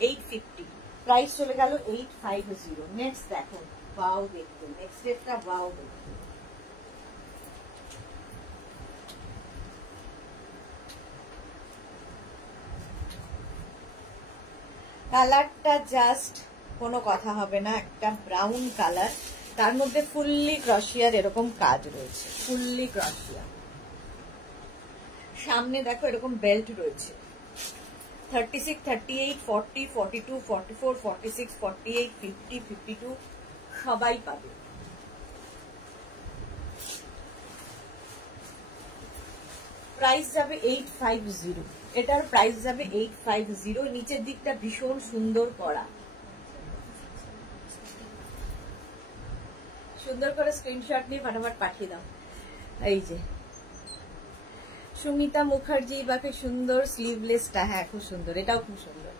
850 প্রাইস চলে গেল 850। নেক্সট দেখো, ওয়াও দেখতে, নেক্সট একটা ওয়াও দেখতে। কালারটা জাস্ট কোনো কথা হবে না, একটা ব্রাউন কালার, তার মধ্যে ফুললি ক্রশিয়ার এরকম কাজ রয়েছে, ফুললি ক্রশিয়া। সামনে দেখো এরকম বেল্ট রয়েছে। 36, 38, 40, 42, 44, 46, 48, 50, 52 সবাই পাবে। প্রাইস যাবে 850। এটার প্রাইস যাবে 850। নিচের দিকটা ভীষণ সুন্দর করা, সুন্দর করে স্ক্রিনশট নিয়ে ফাটাফাট পাঠিয়ে দাও। এই যে সুমিতা মুখার্জি, বাকি সুন্দর স্লিভলেসটা, হ্যাঁ খুব সুন্দর, এটাও খুব সুন্দর।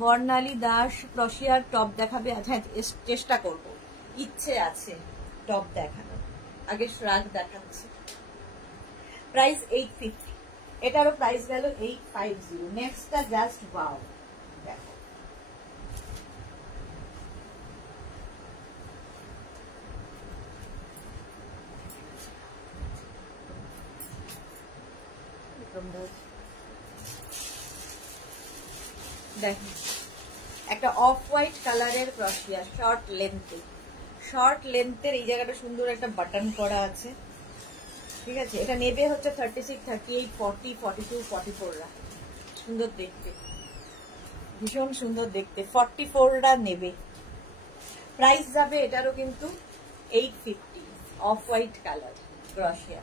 বর্ণালী দাস ক্রশিয়ার টপ দেখাবে। আচ্ছা চেষ্টা করব, ইচ্ছে আছে টপ দেখানো, আগে শ্রাগ দেখাচ্ছি। প্রাইস 850, এটারও প্রাইস গেল 850। নেক্সটটা জাস্ট ওয়াও, দেখো দেখো একটা অফ হোয়াইট কালারের ক্রশিয়া, শর্ট লেন্থে, শর্ট লেন্থের এই জায়গাটা সুন্দর একটা বাটন করা আছে, ঠিক আছে। এটা নেবে হচ্ছে 36, 38, 40, 42, 44রা, সুন্দর দেখতে, ভীষণ সুন্দর দেখতে। 44রা নেবে। প্রাইস যাবে এটারও কিন্তু 850, off white colour crochet.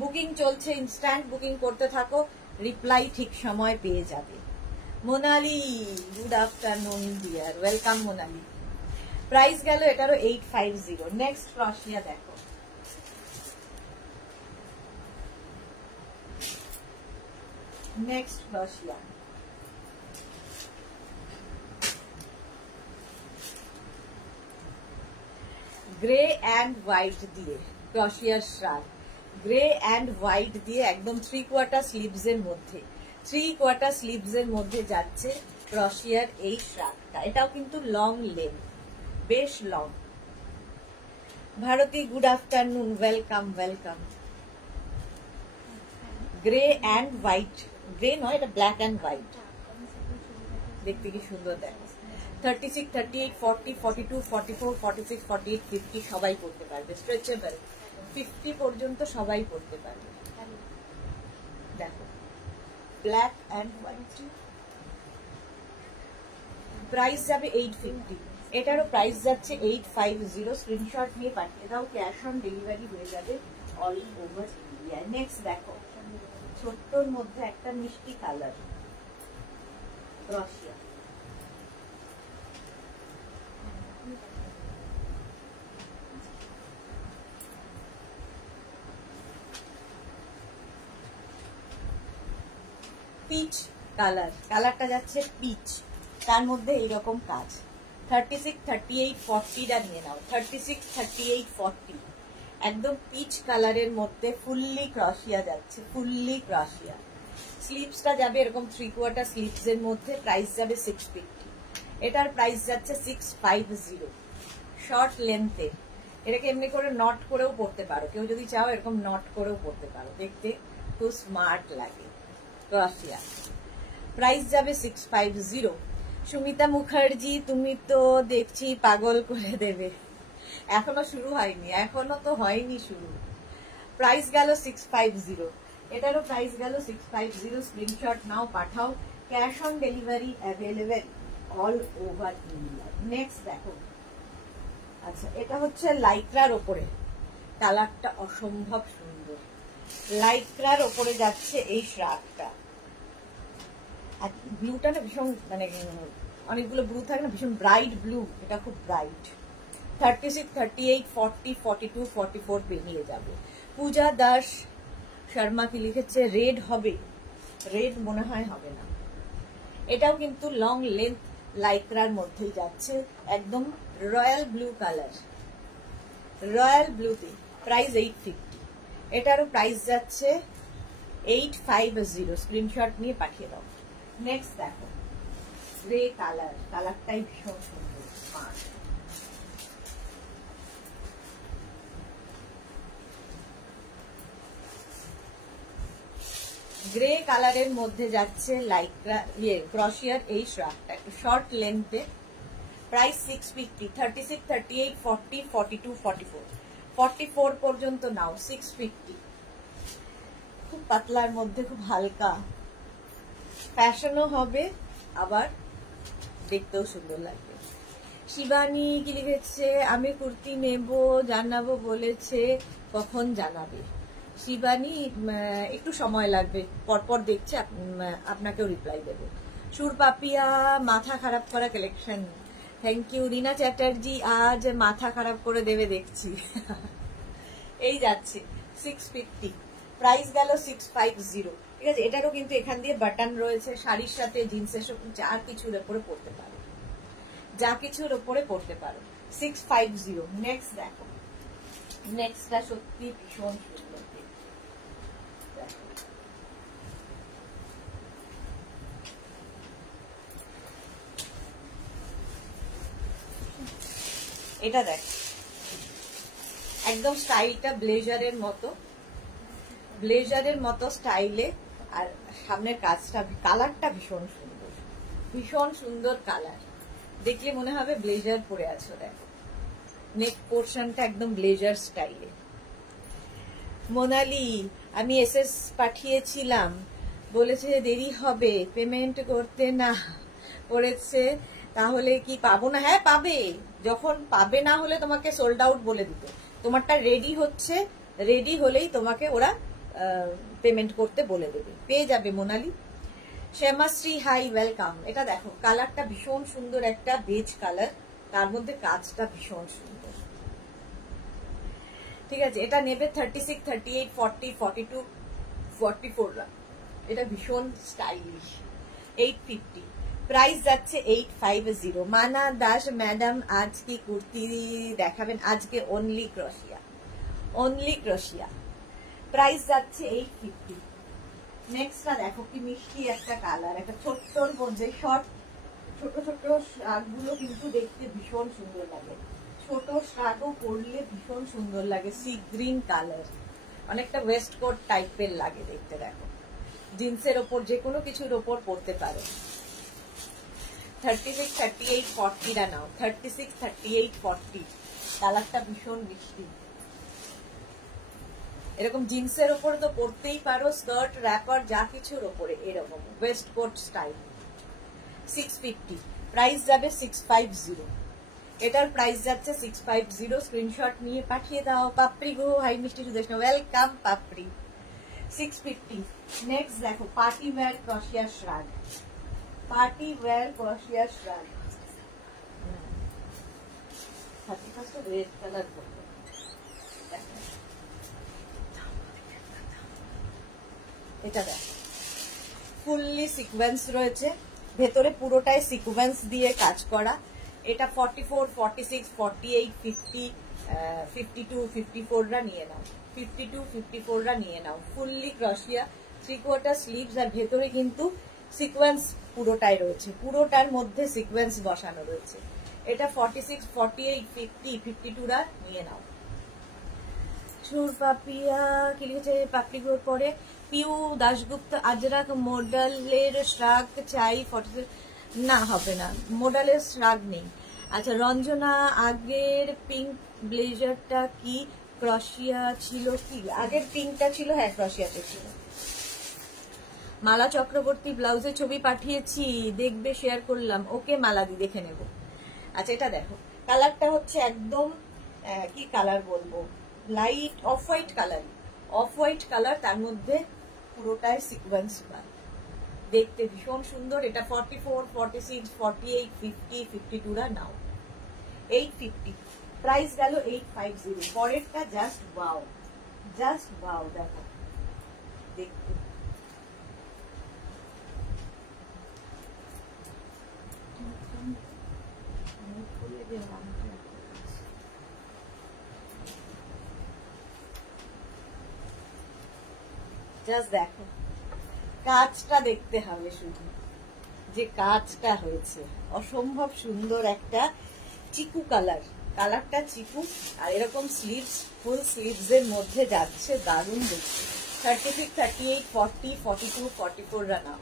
Booking চলছে, ইনস্ট্যান্ট বুকিং করতে থাকো, রিপ্লাই ঠিক সময় পেয়ে যাবে। Monali, good afternoon dear, welcome Monali. Price গেল এটারও 850। নেক্সট ক্রশিয়া দেখো, next crochet grey and white দিয়ে ক্রশিয়ার শ্রাগ, গ্রে অ্যান্ড হোয়াইট দিয়ে একদম 3/4 স্লিভস এর মধ্যে, 3/4 স্লিভস এর মধ্যে যাচ্ছে ক্রশিয়ার এই শ্রাগটা। এটাও কিন্তু লং লেন্থ, বেশ long. Bharati good afternoon, welcome welcome. Grey and white, grey নয় এটা ব্ল্যাক অ্যান্ড হোয়াইট, দেখতে কি সুন্দর দেখো। 36, 38, 40, 42, 44, 46, 48, 50 সবাই পড়তে পারবে, স্ট্রেচেবল। 50 পর্যন্ত সবাই পড়তে পারবে। দেখো ব্ল্যাক অ্যান্ড হোয়াইট, প্রাইস যাবে 850, এটারও প্রাইস যাচ্ছে 850। স্ক্রিনশট নিয়ে পাঠিয়ে দাও, ক্যাশ অন ডেলিভারি হয়ে যাবে অল ওভার ইন্ডিয়া। নেক্সট দেখো ছোট্টর মধ্যে একটা মিষ্টি কালার ক্রশিয়া, পিচ কালার, কালারটা যাচ্ছে পিচ, তার মধ্যে এইরকম কাজ। 36, 38, 40টা নিয়ে নাও, 36, 38, 40 একদম পিচ কালারের মধ্যে ফুললি ক্রশিয়া যাচ্ছে, ফুললি ক্রশিয়া। স্লিভসটা যাবে এরকম 3/4 স্লিভস এর মধ্যে, প্রাইস যাবে 650। এটার প্রাইস যাচ্ছে 650, শর্ট লেন্থে। এটাকে এমনি করে নট করেও পড়তে পারো, কেউ যদি চাও এরকম নট করেও পড়তে পারো, দেখতে খুব স্মার্ট লাগে ক্রশিয়া। প্রাইস যাবে 650। সুমিতা মুখার্জি তুমি তো দেখছি পাগল করে দেবে, এখনো শুরু হয়নি, এখনো তো হয়নি শুরু। প্রাইস গেল 650, এটারও প্রাইস গেল 650। স্ক্রিনশট নাও, পাঠাও, cash on delivery available all over India. Next দেখো, আচ্ছা এটা হচ্ছে লাইক্রার ওপরে, কালারটা অসম্ভব সুন্দর। লাইক্রার ওপরে যাচ্ছে এই শ্রাগটা, আর ব্লুটা না ভীষণ, মানে অনেকগুলো ব্লু থাকে না, ভীষণ ব্রাইট ব্লু, এটা খুব ব্রাইট। 36, 38, 40, 42, 44 বেরিয়ে যাবে। পূজা দাস শর্মা কি লিখেছে, রেড হবে, রেড মনে হয় হবে না। এটাও কিন্তু লং লেন্থ লাইক্রার মধ্যেই যাচ্ছে, একদম রয়্যাল ব্লু কালার, রয়্যাল ব্লুতে। প্রাইস 850, এটারও প্রাইস যাচ্ছে 850। স্ক্রিনশট নিয়ে পাঠিয়ে দাও। নেক্সট দেখো গ্রে কালার, কালারটাই ভীষণ সুন্দর, স্মার্ট। গ্রে কালারের মধ্যে যাচ্ছে লাইক্রা ক্রশিয়ার এই শ্রাগটা, একটু শর্ট লেন্থে। প্রাইস 650। 36, 38, 40, 42, 44, 44 পর্যন্ত নাও, 650। খুব পাতলার মধ্যে, খুব হালকা, ফ্যাশনও হবে, আবার দেখতেও সুন্দর লাগবে। শিবানী কি লিখেছে, আমি কুর্তি নেব, জানাবো বলেছে, কখন জানাবে? শিবানী একটু সময় লাগবে, পরপর দেখছে, আপনাকেও রিপ্লাই দেবো। সুরপাপিয়া মাথা খারাপ করা collection, thank you. Rina Chatterjee আজ মাথা খারাপ করে দেবে দেখছি। এই যাচ্ছে 650, প্রাইস গেল 650। ঠিক আছে, এটারও কিন্তু এখান দিয়ে বাটন রয়েছে, শাড়ির সাথে জিন্সের সাথে যা কিছুর উপরে পড়তে পারো, যা কিছুর উপরে পড়তে পারো। 650। নেক্সট দেখো, নেক্সটটা সত্যি ভীষণ সুন্দর। এটা দেখ, একদম স্টাইলটা ব্লেজারের মতো, ব্লেজারের মতো স্টাইলে, আর সামনের কাজটা, কালারটা ভীষণ সুন্দর, ভীষণ সুন্দর কালার, দেখলে মনে হবে ব্লেজার পরে আছো। দেখো নেক পোর্শনটা একদম ব্লেজার স্টাইলে। মোনালি আমি এসএস পাঠিয়েছিলাম, বলেছে দেরি হবে পেমেন্ট করতে, না করেছে, তাহলে কি পাবো না? হ্যাঁ পাবে, যখন পাবে না হলে তোমাকে সোল্ড আউট বলে দিত, তোমারটা রেডি হচ্ছে, রেডি হলেই তোমাকে ওরা পেমেন্ট করতে বলে দেবে, পেয়ে যাবে মোনালি। Shyamashree high, welcome. এটা দেখো কালারটা ভীষণ সুন্দর, একটা বেজ কালার, তার মধ্যে কাজটা ভীষণ সুন্দর। ঠিক আছে, এটা নেবে 36, 38, 40, 42, 44। এটা ভীষণ স্টাইলিশ। 850। প্রাইস যাচ্ছে 850। মানা দাস ম্যাডাম আজ কি কুর্তি দেখাবেন? আজকে অনলি ক্রোশিয়া, অনলি ক্রোশিয়া। প্রাইস যাচ্ছে 850। নেক্সটটা দেখো কি মিষ্টি একটা কালার, একটা ছোট্টর মধ্যে শর্ট ছোট ছোট শার্টগুলো কিন্তু দেখতে ভীষণ সুন্দর লাগে। ছোট শার্টও পরলে ভীষণ সুন্দর লাগে। সি গ্রিন কালার, অনেকটা ওয়েস্ট কোট টাইপের লাগে দেখতে। দেখো জিন্সের ওপর যে কোনো কিছুর ওপর পরতে পারো। 36, 38, 40 নাও। 36, 38, 40 কালারটা ভীষণ মিষ্টি। এরকম জিন্সের ওপর তো পরতেই পারো, স্কার্ট র্যাপার যা কিছুর ওপরে এরকম ওয়েস্ট কোট স্টাইল। 650 প্রাইস যাবে 650। এটার প্রাইস যাচ্ছে 650। স্ক্রিনশট নিয়ে পাঠিয়ে দাও। পাপড়ি গো হাই মিষ্টি সুদেশনা, ওয়েলকাম পাপড়ি। 650। নেক্সট দেখো পার্টি ওয়্যার ক্রোশিয়া শ্রাগ, পার্টি ওয়্যার ক্রোশিয়া শ্রাগ। 31st রেড কালার করবো। এটা দেখো ফুললি সিকোয়েন্স রয়েছে, ভেতরে পুরোটাই সিকোয়েন্স দিয়ে কাজ করা। এটা 44, 46, 48, 50, 52, 54রা নিয়ে নাও। 52, 54রা নিয়ে নাও। ফুললি ক্রোশিয়া, 3/4 স্লিভস, আর ভেতরে কিন্তু সিকোয়েন্স পুরোটাই রয়েছে, পুরোটার মধ্যে সিকোয়েন্স বসানো রয়েছে। এটা 46, 48, 50, 52রা নিয়ে নাও। সুর পাপিয়া কি লিখেছে পাপড়িগুলোর পরে? পিউ দাশগুপ্ত আজরাক মডেলের শ্রাগ চাই। 46 না হবে না, মডেলের শ্রাগ নেই। আচ্ছা রঞ্জনা আগের পিঙ্ক ব্লেজারটা কি ক্রোশিয়া ছিল? কি আগের পিঙ্কটা ছিল? হ্যাঁ ক্রোশিয়াতে ছিল। মালা চক্রবর্তী ব্লাউজের ছবি পাঠিয়েছি, দেখবে শেয়ার করলাম। ওকে মালাদি দেখে নেব। আচ্ছা এটা দেখো কালারটা হচ্ছে একদম কি কালার বলবো, light off white colour, of white colour, তার মধ্যে পুরোটাই সিকোয়েন্স ওয়ার্ক, দেখতে ভীষণ সুন্দর। এটা 44, 46, 48, 50, 52রা নাও। 850 প্রাইস গেল 850। পরেরটা জাস্ট ওয়াও, জাস্ট ওয়াও। দেখো দেখতে জাস্ট দেখো কাজটা দেখতে হবে, শুধু যে কাজটা হয়েছে অসম্ভব সুন্দর। একটা চিকু কালার, কালারটা চিকু, আর এরকম স্লিভস, ফুল স্লিভস এর মধ্যে যাচ্ছে, দারুণ দেখতে। 36, 38, 40, 42, 44রা নাও।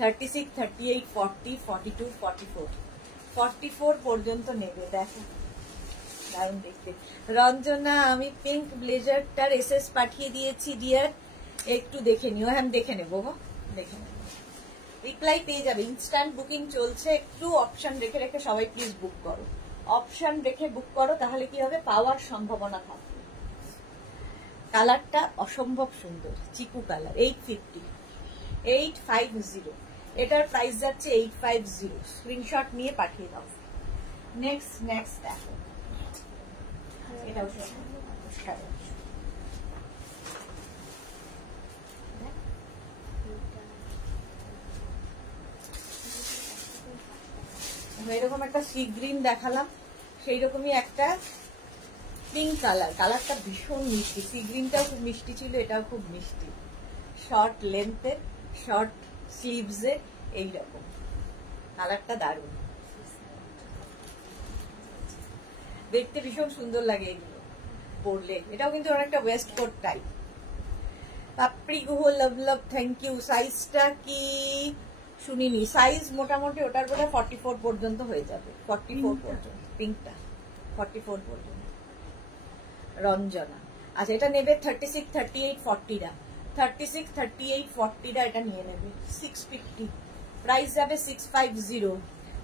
36, 38, 40, 42, 44, 44 পর্যন্ত নেবে। দেখো দারুণ দেখতে। রঞ্জনা আমি পিঙ্ক ব্লেজারটার এসএস পাঠিয়ে দিয়েছি ডিয়ার, একটু দেখে নিও। হ্যাঁ দেখে নেবো, দেখে নেবো, রিপ্লাই পেয়ে যাবে। ইনস্ট্যান্ট বুকিং চলছে, একটু অপশন রেখে রেখে সবাই প্লিজ বুক করো। অপশন রেখে বুক করো, তাহলে কি হবে পাওয়ার সম্ভাবনা থাকবে। কালারটা অসম্ভব সুন্দর, চিকু কালার। 850, 850 এটার প্রাইস যাচ্ছে 850। স্ক্রিনশট নিয়ে পাঠিয়ে দাও। নেক্সট নেক্সট দেখো এটাও এরকম একটা সি গ্রিন দেখালাম, সেই রকমই একটা পিঙ্ক কালার। কালারটা ভীষণ মিষ্টি, সি গ্রিনটাও খুব মিষ্টি ছিল, এটাও খুব মিষ্টি। শর্ট লেন্থের, শর্ট স্লিভসের, এইরকম কালারটা দারুণ দেখতে, ভীষণ সুন্দর লাগে এগুলো পরলে। এটাও কিন্তু অনেকটা waistcoat type. Papri Guha love love, thank you. সাইজটা কি শুনিনি, সাইজ মোটামুটি ওটার বোধহয় 44 পর্যন্ত হয়ে যাবে। 44 পর্যন্ত পিঙ্কটা, 44 পর্যন্ত। রঞ্জনা আচ্ছা এটা নেবে 36, 38, 40রা। 36, 38, 40রা এটা নিয়ে নেবে। 650 প্রাইস যাবে 650।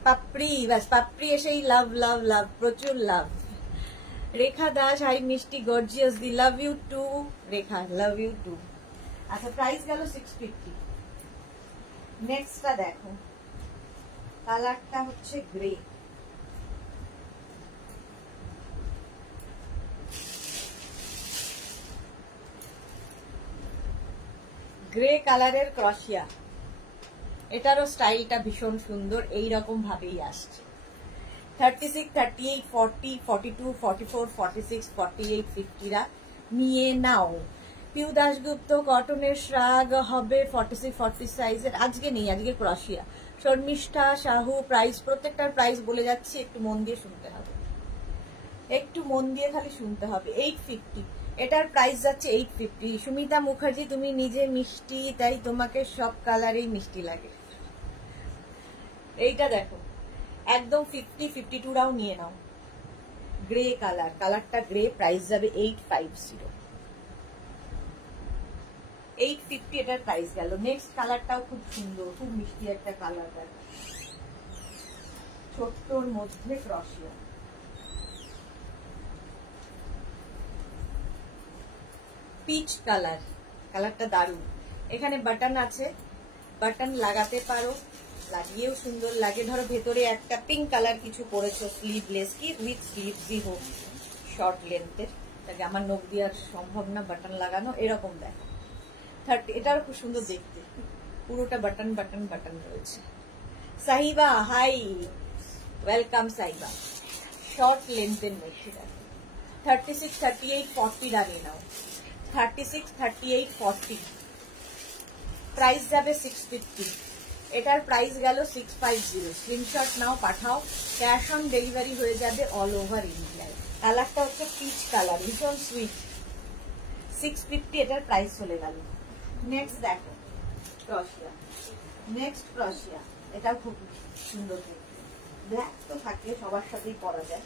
পাপড়ি, ব্যাস পাপড়ি এসেই লাভ লাভ লাভ, প্রচুর লাভ। রেখা দাস হাই মিষ্টি গর্জিয়াস দি, love you too Rekha, love you too. আচ্ছা প্রাইস গেল 650। নেক্সটটা দেখো কালারটা হচ্ছে গ্রে, গ্রে কালারের ক্রোশিয়া। এটারও স্টাইলটা ভীষণ সুন্দর, এইরকম ভাবেই আসছে। 36, 38, 40, 42, 44, 46, 48, 50 নিয়ে নাও। পিউ দাশগুপ্ত কটনের শ্রাগ হবে 46, 40 সাইজের। আজকে নেই, আজকে ক্রশিয়া। শর্মিষ্ঠা সাহু প্রাইস, প্রত্যেকটার প্রাইস বলে যাচ্ছি, একটু মন দিয়ে শুনতে হবে, একটু মন দিয়ে খালি শুনতে হবে। 850, এটার প্রাইস যাচ্ছে 850। সুমিতা মুখার্জি, তুমি নিজে মিষ্টি, তাই তোমাকে সব কালারেই মিষ্টি লাগে। এইটা দেখো, একদম 50, 52 নিয়ে নাও। গ্রে কালার, কালারটা গ্রে, প্রাইস যাবে 850। 850 এটার প্রাইস গেল। নেক্সট কালারটাও খুব সুন্দর, খুব মিষ্টি একটা কালার, ছোট্টর মধ্যে ক্রশিয়া। পিচ কালার, কালারটা দারুণ। এখানে বাটন আছে, বাটন লাগাতে পারো, লাগিয়েও সুন্দর লাগে। ধরো ভেতরে একটা পিঙ্ক কালার কিছু পরেছো, স্লিভলেস কি উইথ স্লিভসই হোক, শর্ট লেন্থের, তাকে আমার নখ দেওয়ার সম্ভব না বাটন লাগানো, এরকম দেখো। 30, এটাও খুব সুন্দর দেখতে, পুরোটা বাটন বাটন বাটন রয়েছে। Sahiba hi, welcome Sahiba. Short লেন্থের মধ্যে দেখো। 36, 38, 40 দাঁড়িয়ে নাও। 36, 38, 40 প্রাইস যাবে 650। এটার প্রাইস গেল 650। স্ক্রিনশট নাও, পাঠাও, ক্যাশ অন ডেলিভারি হয়ে যাবে অল ওভার ইন্ডিয়ায়। কালারটা হচ্ছে পিচ কালার, ভীষণ সুইট। 650 এটার প্রাইস চলে গেল। নেক্সট দেখো ক্রশিয়া, নেক্সট ক্রশিয়া, এটাও খুব সুন্দর দেখতে। ব্ল্যাক তো থাকে, সবার সাথেই পরা যায়।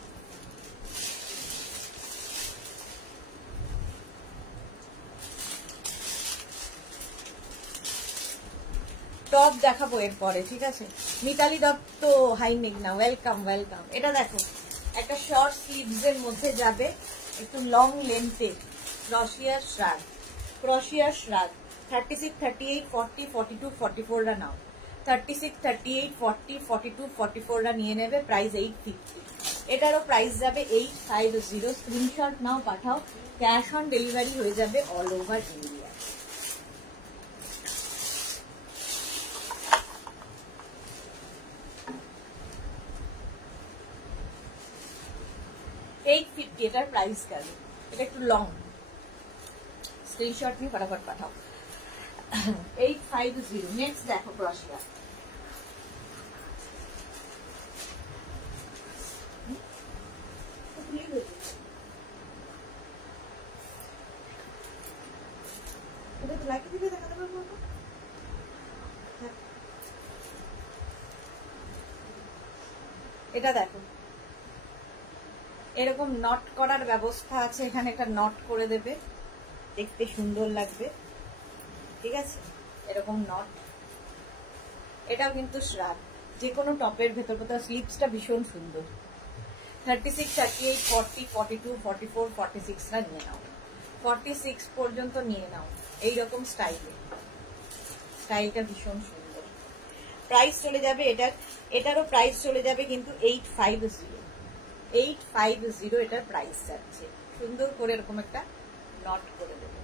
টপ দেখাবো এরপরে, ঠিক আছে। মিতালি দত্ত হাই মেঘনা, ওয়েলকাম ওয়েলকাম। এটা দেখো, একটা শর্ট স্লিভস এর মধ্যে যাবে, একটু লং লেন্থে, ক্রশিয়ার শ্রাগ, ক্রশিয়ার শ্রাগ। 36, 38, 40, 42, 44 নাও। 36, 38, 40, 42, 44 নিয়ে নেবে। প্রাইস 850। এটারও প্রাইস যাবে 850। স্ক্রিনশট নাও, পাঠাও, ক্যাশ অন ডেলিভারি হয়ে যাবে অল ওভার ইন্ডিয়া। এটার প্রাইস গেল। এটা একটু লং, স্ক্রিনশট নিয়ে ফটাফট পাঠাও। 850। নেক্সট দেখো ক্রশিয়া, এটা দেখো, এরকম নট করার ব্যবস্থা আছে, এখানে একটা নট করে দেবে, দেখতে সুন্দর লাগবে, ঠিক আছে। এরকম নট, এটাও কিন্তু শ্রাগ, যে কোনো টপের ভেতর ভেতর। স্লিপসটা ভীষণ সুন্দর। 36, 38, 40, 42, 44, 46 নিয়ে নাও। 46 পর্যন্ত নিয়ে নাও, এইরকম স্টাইলে। স্টাইলটা ভীষণ সুন্দর। প্রাইস চলে যাবে এটার, এটারও প্রাইস চলে যাবে কিন্তু 850। 850 এটার প্রাইস যাচ্ছে। সুন্দর করে এরকম একটা নট করে দেবে।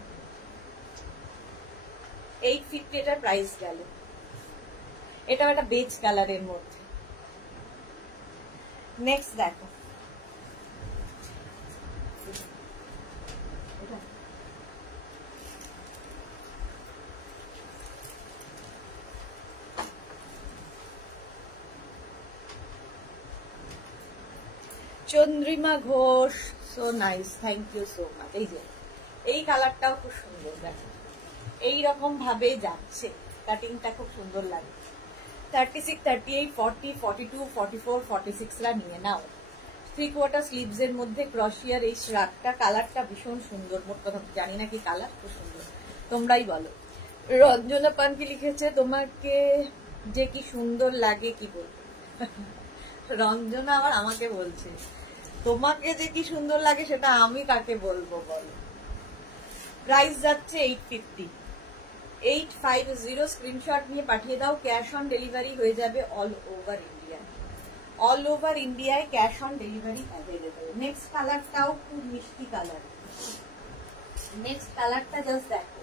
850 এটার প্রাইস গেল। এটাও একটা বেজ কালারের মধ্যে। নেক্সট দেখো, Chandrima Ghosh, so nice, thank you so much. এই যে এই কালারটাও খুব সুন্দর, দেখো এইরকম ভাবে যাচ্ছে, কাটিংটা খুব সুন্দর লাগে। 36, 38, 40, 42, 44, 46 নিয়ে নাও। 3/4 স্লিভস এর মধ্যে ক্রশিয়ার এই শ্রাগটা, কালারটা ভীষণ সুন্দর। মোট কথা জানি না কি কালার, খুব সুন্দর, তোমরাই বলো। রঞ্জনা পানকি লিখেছে, তোমাকে যে কি সুন্দর লাগে কি বলবো। রঞ্জনা আবার আমাকে বলছে, তোমাকে যে কি সুন্দর লাগে সেটা আমি কাকে বলবো বলো। প্রাইস যাচ্ছে 850। 850 স্ক্রিনশট নিয়ে পাঠিয়ে দাও, ক্যাশ অন ডেলিভারি হয়ে যাবে all over India. All over ইন্ডিয়ায় cash on delivery available. Next কালারটাও খুব মিষ্টি কালার। নেক্সট কালারটা জাস্ট দেখো,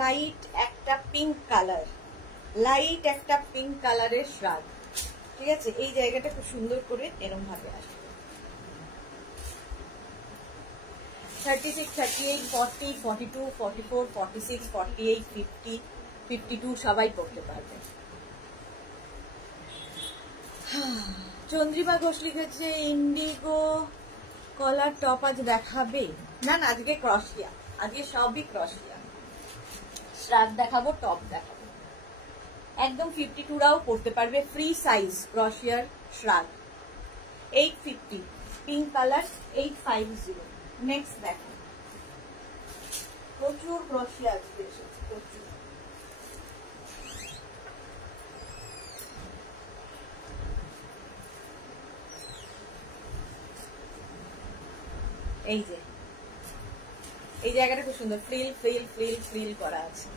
লাইট একটা পিঙ্ক কালার, লাইট একটা পিঙ্ক কালারের শ্রাগ, ঠিক আছে? এই জায়গাটা খুব সুন্দর করে এরকম ভাবে আসবে। 36, 38, 40, 42, 44, 46, 48, 50, 52 সবাই পড়তে পারবে। চন্দ্রিমা ঘোষ লিখেছে ইন্ডিগো কলার টপ আজ দেখাবে? না না, আজকে ক্রসিয়া, আজকে সবই ক্রসিয়া। শ্রাগ দেখাবো, টপ দেখাবো। একদম 52রাও পড়তে পারবে, ফ্রি সাইজ ক্রসিয়ার শ্রাগ। 850 pink colour, 850। নেক্সট দেখো, প্রচুর ক্রসিয়া আজকে এসেছে, প্রচুর। এই যে এই জায়গাটা খুব সুন্দর, ফ্রিল ফ্রিল ফ্রিল ফ্রিল করা আছে,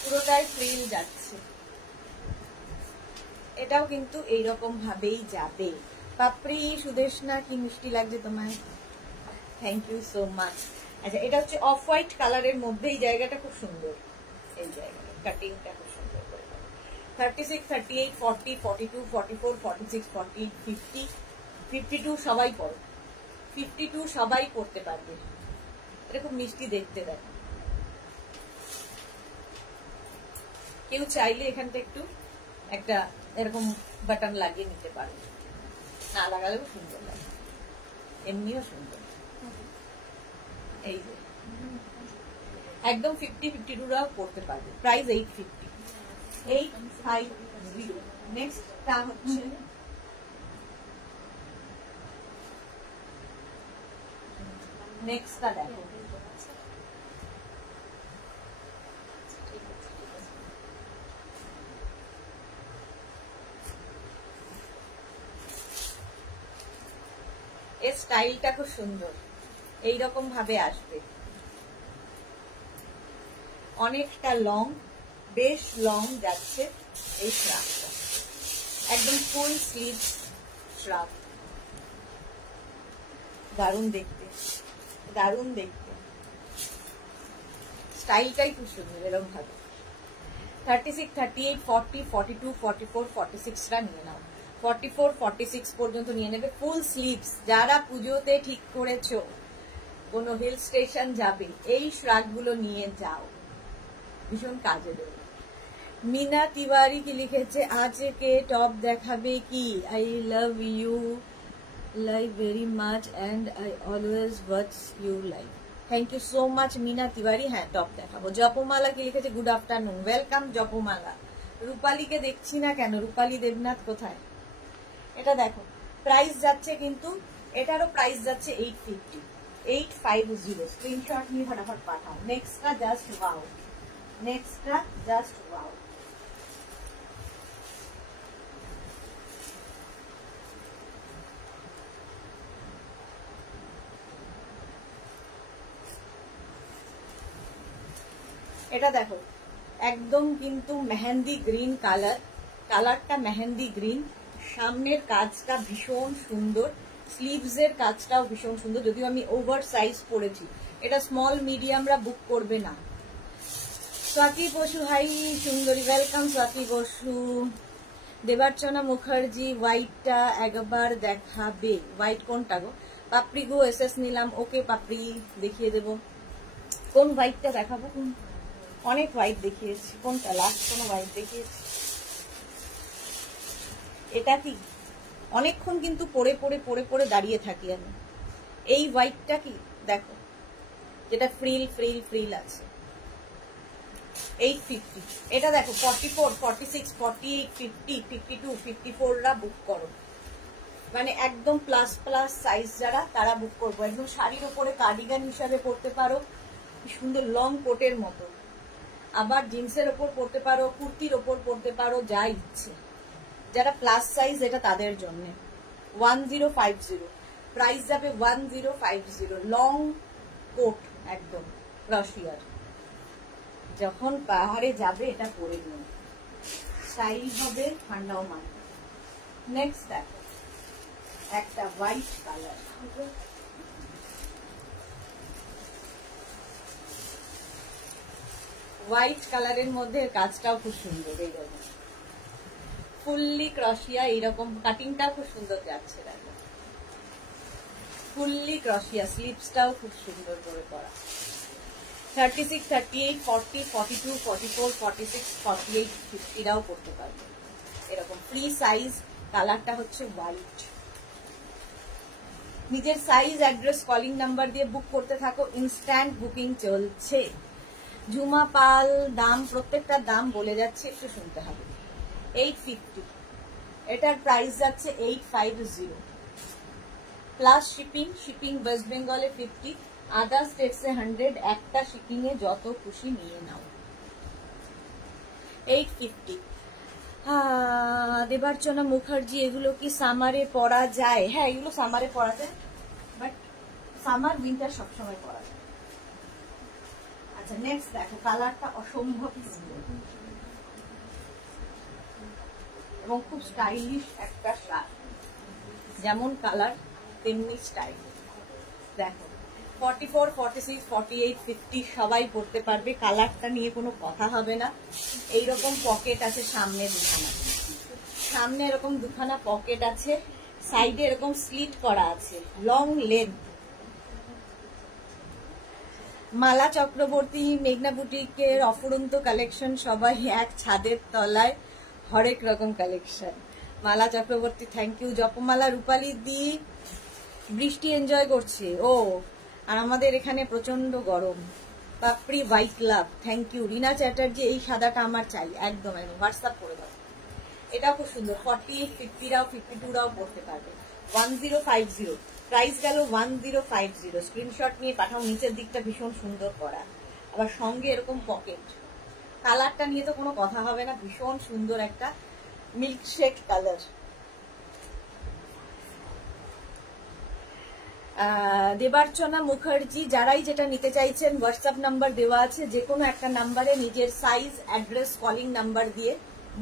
পুরোটাই ফ্রিল যাচ্ছে। এটাও কিন্তু এইরকম ভাবেই যাবে। পাপড়ি সুদেশনা, কি মিষ্টি লাগছে তোমায়, থ্যাংক ইউ সো মাচ। আচ্ছা, এটা হচ্ছে অফ হোয়াইট কালারের মধ্যে, এই জায়গাটা খুব সুন্দর, এই জায়গাটা কাটিংটা খুব সুন্দর করে। 36, 38, 40, 42, 44, 46, 48, 50, 52 সবাই পড়ো, 52 সবাই পড়তে পারবে। এটা খুব মিষ্টি দেখতে, দেখো। কেউ চাইলে এখানটা একটু একটা এরকম বাটন লাগিয়ে নিতে পারো, না লাগালেও সুন্দর লাগে, এমনিও সুন্দর। এই যে একদম 50, 52রাও পড়তে পারবে। প্রাইস 850, 850। নেক্সটটা হচ্ছে নেক্সটটা দেখো, এর স্টাইলটা খুব সুন্দর, এইরকম ভাবে আসবে, অনেকটা লং, বেশ লং যাচ্ছে এই শ্রাগটা, একদম ফুল স্লিভ শ্রাগ। দারুণ দেখতে, দারুণ দেখতে, স্টাইলটাই খুব সুন্দর এরকম ভাবে। 36, 38, 40, 42, 44, 46টা নিয়ে নাও, 44, 46 পর্যন্ত নিয়ে নেবে। ফুল স্লিভস, যারা পুজোতে ঠিক করেছো কোনো হিল স্টেশন যাবে, এই শ্রাগগুলো নিয়ে যাও, ভীষণ কাজে দেবে। মিনা তিওয়ারি কি লিখেছে, আজকে টপ দেখাবে কি? I love you like very much and I always watch you like. Thank you so much Mina Tiwari. হ্যাঁ, টপ দেখাবো। জপমালা কি লিখেছে, গুড আফটারনুন, ওয়েলকাম জপমালা। রূপালীকে দেখছি না কেন, রূপালী দেবনাথ কোথায়? এটা দেখো, প্রাইস যাচ্ছে কিন্তু, এটারও প্রাইস যাচ্ছে 850, 850। স্ক্রিনশট নিয়ে ফটাফট পাঠাও। নেক্সটটা জাস্ট ওয়াও, নেক্সটটা জাস্ট ওয়াও। এটা দেখো, একদম কিন্তু মেহেন্দি গ্রিন কালার, কালারটা মেহেন্দি গ্রিন, সামনের কাজটা ভীষণ সুন্দর, স্লিভস এর কাজটাও ভীষণ সুন্দর, যদিও আমি ওভার সাইজ পরেছি, এটা স্মল মিডিয়ামরা বুক করবে না। স্বাতি বসু, হাই সুন্দরী, ওয়েলকাম স্বাতি বসু। দেবার্চনা মুখার্জি, হোয়াইটটা একবার দেখাবে? হোয়াইট কোনটা গো? পাপড়ি গো এসএস নিলাম, ওকে পাপড়ি দেখিয়ে দেব। কোন হোয়াইটটা দেখাবো? অনেক হোয়াইট দেখিয়েছি, কোনটা লাস্ট কোন হোয়াইট দেখিয়েছি? এটা কি? অনেকক্ষণ কিন্তু পরে পরে পরে পরে দাঁড়িয়ে থাকি আমি। এই হোয়াইটটা কি দেখো, যেটা ফ্রিল ফ্রিল ফ্রিল আছে, 850। এটা দেখো 44, 46, 48, 50, 52, 54রা বুক করো, মানে একদম প্লাস প্লাস সাইজ যারা, তারা বুক করবো। একদম শাড়ির ওপরে কার্ডিগান হিসাবে পরতে পারো, সুন্দর লং কোটের মতো, আবার জিন্সের ওপর পরতে পারো, কুর্তির ওপর পরতে পারো, যা ইচ্ছে। যারা প্লাস সাইজ, এটা তাদের জন্য। 1050, প্রাইস যাবে 1050। লং কোট, একদম ক্রশিয়ার, যখন পাহাড়ে যাবে এটা পরে নিন, স্টাইল হবে, ঠান্ডাও মানবে। নেক্সট দেখো, একটা হোয়াইট কালার, হোয়াইট কালারের মধ্যে কাজটাও খুব সুন্দর, এইরকম ফুললি ক্রশিয়া, এইরকম কাটিংটাও খুব সুন্দর যাচ্ছে। দেখো ফুললি ক্রশিয়া, স্লিপসটাও খুব সুন্দর করে করা। 36, 38, 40, 42, 44, 46, 48, 50রাও পড়তে পারবে। এরকম ফ্রি সাইজ, কালারটা হচ্ছে হোয়াইট। নিজের সাইজ, অ্যাড্রেস, কলিং নাম্বার দিয়ে বুক করতে থাকো, ইনস্ট্যান্ট বুকিং চলছে। ঝুমা পাল, দাম প্রত্যেকটার দাম বলে যাচ্ছে, একটু শুনতে হবে। 850, এটার প্রাইস যাচ্ছে 850 প্লাস শিপিং। শিপিং ওয়েস্ট বেঙ্গলে 50, আদার স্টেটসে 100, একটা শিপিং এ যত খুশি নিয়ে নাও। 850। দেবার্চনা মুখার্জি, এগুলো কি সামারে পরা যায়? হ্যাঁ, এগুলো সামারে পরা যায়, বাট সামার উইন্টার সবসময় পরা যায়। আচ্ছা, নেক্সট দেখো, কালারটা অসম্ভব সুন্দর এবং খুব স্টাইলিশ একটা শার্ট, যেমন কালার তেমনি স্টাইল। দেখো 44, 46, 48, 50 সবাই পড়তে পারবে, কালারটা নিয়ে কোনো কথা হবে না। এইরকম পকেট আছে সামনে দুখানা, সামনে এরকম দুখানা পকেট আছে, সাইডে এরকম স্লিট করা আছে, লং লেন্থ। মালা চক্রবর্তী, মেঘনা বুটিকের অফুরন্ত কালেকশন, সবাই এক ছাদের তলায়, হরেক রকম collection. Mala Chakraborty, thank you. Japmala Rupali di, বৃষ্টি এনজয় করছে ও, আর আমাদের এখানে প্রচন্ড গরম। Papri white love, thank you. Rina Chatterjee, এই সাদাটা আমার চাই, একদম একদম হোয়াটসঅ্যাপ করে দাও। এটাও খুব সুন্দর, 48, 50রাও 52রাও পড়তে পারবে। 1050, প্রাইস গেল 1050। স্ক্রিনশট নিয়ে পাঠাও। নিচের দিকটা ভীষণ সুন্দর করা, আবার সঙ্গে এরকম পকেট। কালারটা নিয়ে তো কোনো কথা হবে না, ভীষণ সুন্দর একটা মিল্কশেক কালার। দেবার্চনা মুখার্জি, যারাই যেটা নিতে চাইছেন হোয়াটসঅ্যাপ নাম্বার দেওয়া আছে, যে কোনো একটা নাম্বারে নিজের সাইজ, অ্যাড্রেস, কলিং নাম্বার দিয়ে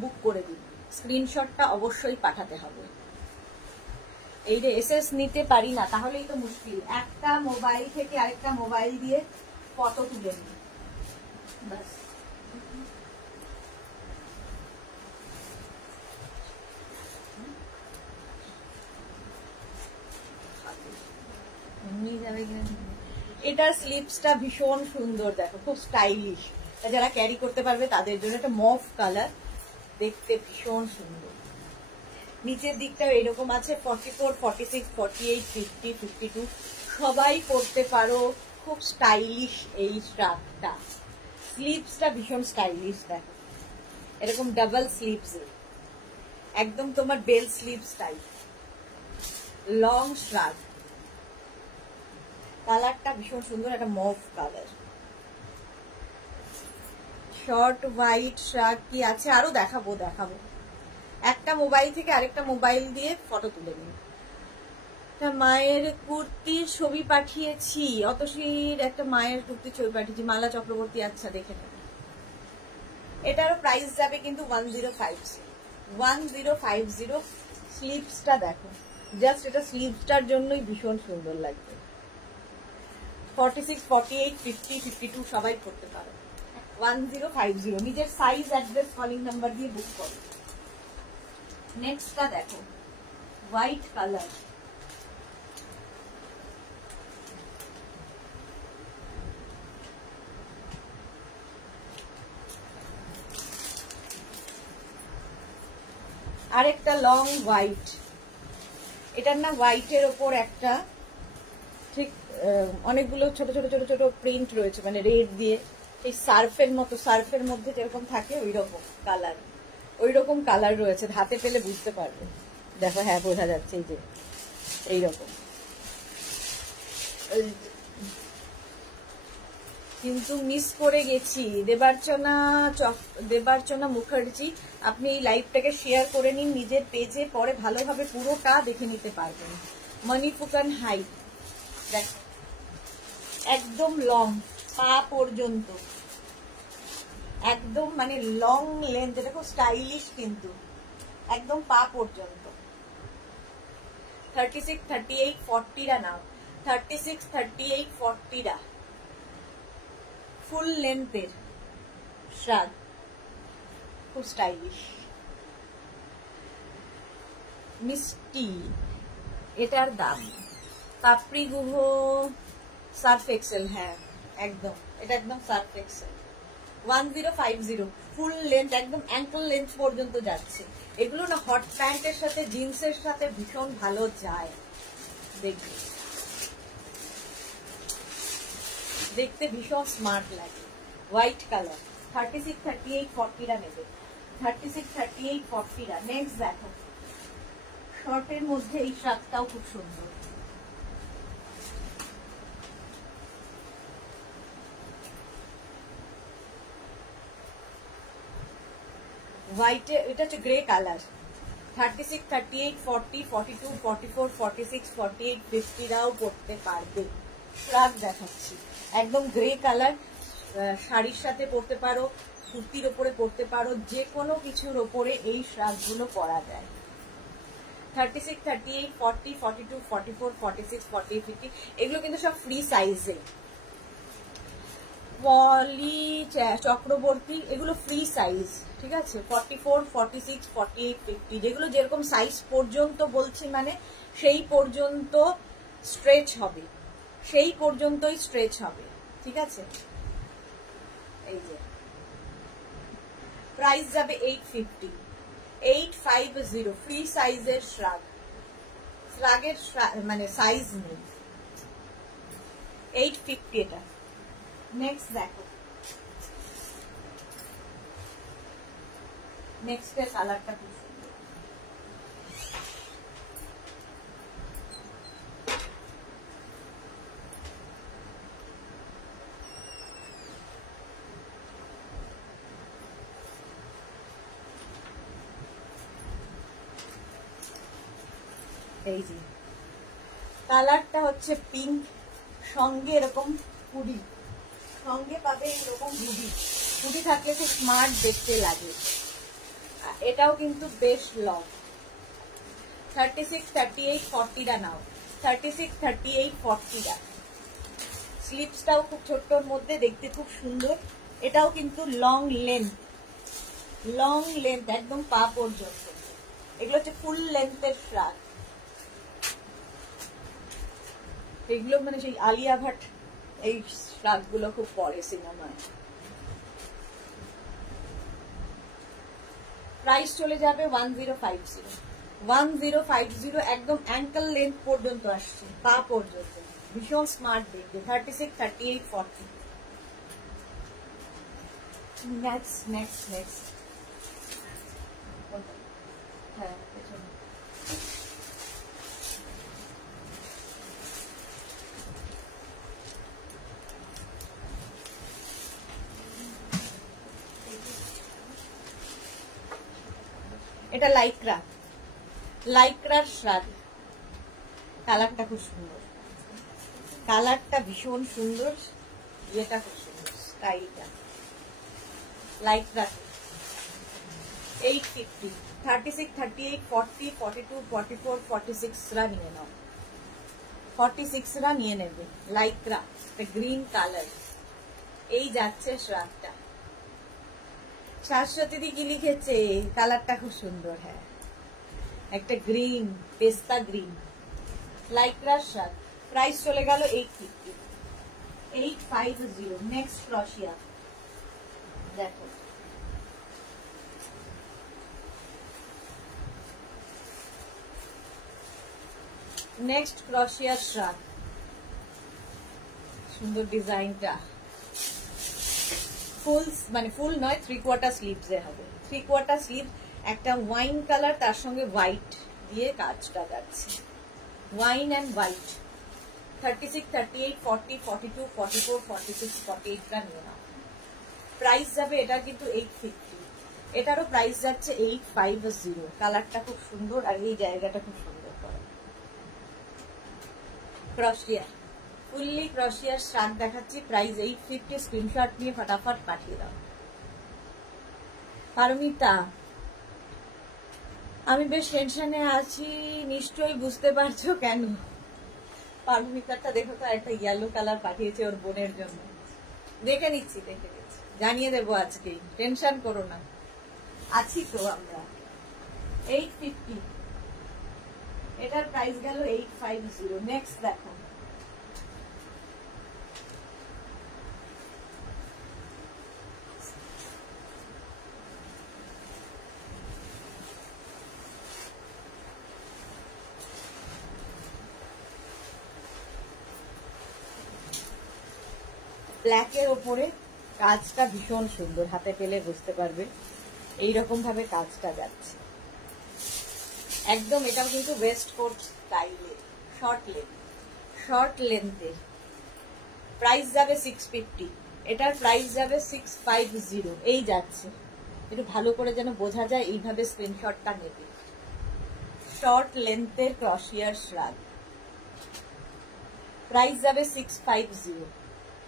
বুক করে দিন। স্ক্রিনশটটা অবশ্যই পাঠাতে হবে। এই যে এসএস নিতে পারি না, তাহলেই তো মুশকিল। একটা মোবাইল থেকে আরেকটা মোবাইল দিয়ে ফটো তুলে নিন, ব্যাস। এটার স্লিপসটা ভীষণ সুন্দর, দেখো খুব স্টাইলিশ, যারা ক্যারি করতে পারবে তাদের জন্য। এটা মভ কালার, দেখতে ভীষণ সুন্দর। নিচের দিকটা এরকম আছে, 44, 46, 48, 50, 52 সবাই পরতে পারো, খুব স্টাইলিশ এই শার্টটা। স্লিপসটা ভীষণ স্টাইলিশ, দেখো এরকম ডাবল স্লিপস, একদম তোমার bell slips type, long shirt. কালারটা ভীষণ সুন্দর, একটা mauve colour. Short white shirt কি আছে? আরো দেখাবো। একটা মোবাইল থেকে আরেকটা মোবাইল দিয়ে ফটো তুলে নিন। মায়ের কুর্তির ছবি পাঠিয়েছি, অতসীর একটা মায়ের কুর্তির ছবি পাঠিয়েছি, মালা চক্রবর্তী। আচ্ছা, দেখে নেব। এটারও প্রাইস যাবে কিন্তু 1050। স্লিভসটা দেখো, জাস্ট এটা স্লিভসটার জন্যই ভীষণ সুন্দর লাগবে। 46, 48, 50, 52 সবাই করতে পারো। 1050, নিজের সাইজ, অ্যাড্রেস, কলিং নাম্বার দিয়ে বুক করো। নেক্সটটা দেখো, হোয়াইট কালার। আরেকটা লং হোয়াইট, এটার না হোয়াইটের ওপর একটা ঠিক অনেকগুলো ছোট ছোট ছোট ছোট প্রিন্ট রয়েছে, মানে রেড দিয়ে, এই সার্ফের মতো, সার্ফের মধ্যে যেরকম থাকে ওই রকম কালার রয়েছে। হাতে পেলে বুঝতে পারবে, দেখো, হ্যাঁ বোঝা যাচ্ছে, এই যে এইরকম। কিন্তু মিস করে গেছি। দেবার্চনা মুখার্জি, আপনি এই লাইভটাকে শেয়ার করে নিন নিজের পেজে, পরে ভালোভাবে পুরোটা দেখে নিতে পারবেন। মণিফুকান হাইট, দেখো একদম লং, পা পর্যন্ত, একদম মানে লং লেন্থ, এটা খুব স্টাইলিশ, কিন্তু একদম পা পর্যন্ত। 36, 38, 40রা নাও, 36, 38, 40রা ফুল লেন্থের, শ্রাগ, খুব স্টাইলিশ। মিষ্টি, এটার দাম পাপড়ি গুহ সার্ফ এক্সেল, হ্যাঁ একদম, এটা একদম সার্ফ এক্সেল 1050, ফুল লেন্থ, একদম অ্যাঙ্কল লেন্থ পর্যন্ত যাচ্ছে। এগুলো না হট প্যান্টের সাথে জিন্সের সাথে ভীষণ ভালো যায়, দেখবে দেখতে ভীষণ স্মার্ট লাগে। হোয়াইট কালার 36, 38, 40টা নেবে, 36, 38, 40টা। নেক্সট দেখো, শর্টের মধ্যে এই শার্টটাও খুব সুন্দর। হোয়াইটে, এটা হচ্ছে গ্রে কালার। 36, 38, 40, 42, 44, 46, 48, 50রাও পরতে পারবে। ফ্রক দেখাচ্ছি, একদম গ্রে কালার, শাড়ির সাথে পরতে পারো, কুর্তির ওপরে পরতে পারো, যে কোনো কিছুর ওপরে এই ফ্রকগুলো পরা যায়। 36, 38, 40, 42, 44, 46, 48, 50, এগুলো কিন্তু সব ফ্রি সাইজে। পলি চক্রবর্তী, এগুলো ফ্রি সাইজ, ঠিক আছে। 44, 46, 48, 50, যেগুলো যেরকম সাইজ পর্যন্ত বলছি, মানে সেই পর্যন্ত স্ট্রেচ হবে, সেই পর্যন্তই স্ট্রেচ হবে, ঠিক আছে। এই যে প্রাইস যাবে 850, 850, ফ্রি সাইজের শ্রাগ। শ্রাগের মানে সাইজ নেই, 850 এটা। নেক্সট দেখো, নেক্সট এর কালারটা খুব সুন্দর। এই যে কালারটা হচ্ছে পিঙ্ক, সঙ্গে এরকম হুডি, সঙ্গে পাবে এরকম হুডি, হুডি থাকলে খুব স্মার্ট দেখতে লাগে। এটাও কিন্তু বেশ লং। 36, 38, 40টা নাও, 36, 38, 40টা। স্লিপসটাও খুব ছোট্টর মধ্যে, দেখতে খুব সুন্দর। এটাও কিন্তু লং লেন্থ, লং লেন্থ একদম পা পর্যন্ত। এগুলো হচ্ছে ফুল লেন্থের ফ্রক। এগুলো মানে সেই আলিয়া ভাট এই ফ্রক গুলো খুব পরে সিনেমায়। প্রাইস চলে যাবে 1050, 1050, একদম অ্যাঙ্কল লেন্থ পর্যন্ত আসছে, পা পর্যন্ত, ভীষণ স্মার্ট দেখবে। 36, 38, 40। নেক্সট নেক্সট নেক্সট, হ্যাঁ এটা লাইক্রা, লাইক্রার শ্রাগ। কালারটা খুব সুন্দর, কালারটা ভীষণ সুন্দর, এটা খুব সুন্দর স্টাইলটা। লাইক্রা 850, 36, 38, 40, 42, 44, 46রা নিয়ে নাও, 46রা নিয়ে নেবে। Lycra, green colour. এই যাচ্ছে শ্রাগটা। শাশ্বতী কি লিখেছে, কালারটা খুব সুন্দর, হ্যাঁ একটা গ্রিন, পেস্তা গ্রিন, লাইক্রা শ্রাগ। প্রাইস চলে গেল 850, 850। নেক্সট ক্রশিয়া দেখো, নেক্সট ক্রশিয়া শ্রাগ, সুন্দর ডিজাইনটা। ফুল মানে ফুল নয়, 3/4 স্লিভস এ হবে, 3/4 স্লিভ। একটা ওয়াইন কালার, তার সঙ্গে হোয়াইট দিয়ে কাজটা যাচ্ছে, ওয়াইন এন্ড হোয়াইট। 36, 38, 40, 42, 44, 46, 48টা নিয়ে নাও। প্রাইস যাবে এটা কিন্তু 850, এটারও প্রাইস যাচ্ছে 850। কালারটা খুব সুন্দর, আর এই জায়গাটা খুব সুন্দর করে। ক্রশিয়া, ফুললি ক্রশিয়ার শ্রাগ দেখাচ্ছি, প্রাইস 850। স্ক্রিনশট নিয়ে ফটাফট পাঠিয়ে দাও। পারমিতা, আমি বেশ টেনশনে আছি, নিশ্চয়ই বুঝতে পারছো কেন। পারমিতারটা দেখো তো, একটা ইয়েলো কালার পাঠিয়েছে ওর বোনের জন্য। দেখে নিচ্ছি, দেখে নিচ্ছি, জানিয়ে দেবো আজকেই, টেনশন করো না, আছি তো আমরা। 850, এটার প্রাইস গেল 850। নেক্সট দেখো, ব্ল্যাকের ওপরে কাজটা ভীষণ সুন্দর, হাতে পেলে বুঝতে পারবে এইরকম ভাবে কাজটা যাচ্ছে একদম। এটাও কিন্তু ওয়েস্ট কোট স্টাইলে, শর্ট লেন্থে। প্রাইস যাবে 650, এটার প্রাইস যাবে 650। এই যাচ্ছে, একটু ভালো করে যেন বোঝা যায়, এইভাবে স্ক্রিনশটটা নেবে। শর্ট লেন্থের ক্রশিয়ার শ্রাগ, প্রাইস যাবে 650,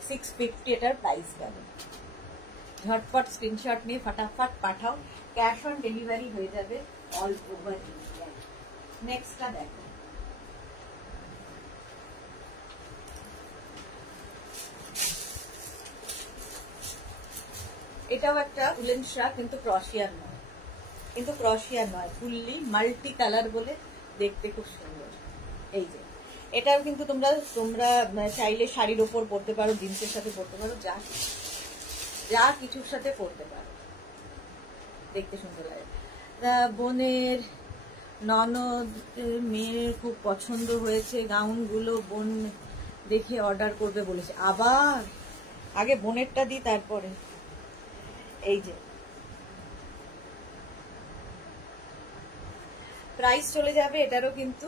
650 এটার প্রাইস যাবে। ঝটপট স্ক্রিনশট নিয়ে ফটাফট পাঠাও, ক্যাশ অন ডেলিভারি হয়ে যাবে অল ওভার ইন্ডিয়া। নেক্সটটা দেখো, এটাও একটা উলেন শ্রাগ, কিন্তু ক্রশিয়ার নয়, ফুললি মাল্টি কালার বলে দেখতে খুব সুন্দর। এই যে এটাও কিন্তু তোমরা চাইলে শাড়ির ওপর পরতে পারো, জিন্সের সাথে পরতে পারো, যা কিছুর সাথে পরতে পারো, দেখতে সুন্দর লাগে। বোনের ননদ মেয়ের খুব পছন্দ হয়েছে গাউনগুলো, বোন দেখে অর্ডার করবে বলেছে। আবার আগে বোনেরটা দিই তারপরে। এই যে প্রাইস চলে যাবে এটারও কিন্তু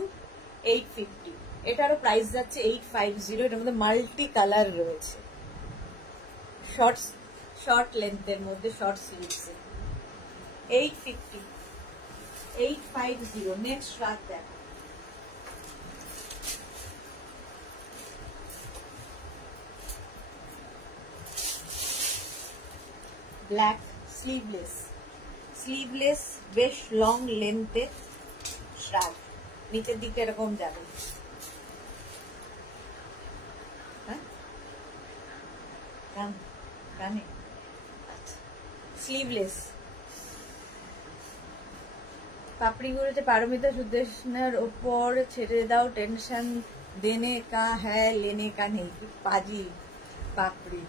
850, এটারও প্রাইস যাচ্ছে 850। এটার মধ্যে মাল্টি কালার রয়েছে, শর্ট লেন্থের মধ্যে, শর্ট স্লিভসে। 850, 850। নেক্সট রাত দেখো, ব্ল্যাক স্লিভলেস বেশ লং লেন্থে শ্রাগ, নিচের দিকে এরকম যাবে। স্লিভলেস পাপড়ি গুলোতে পারমিতা সুদেশনার ওপর ছেড়ে দাও, টেনশন দেনে কা হ্যাঁ লেনে কা নেই, পাজি পাপড়ি।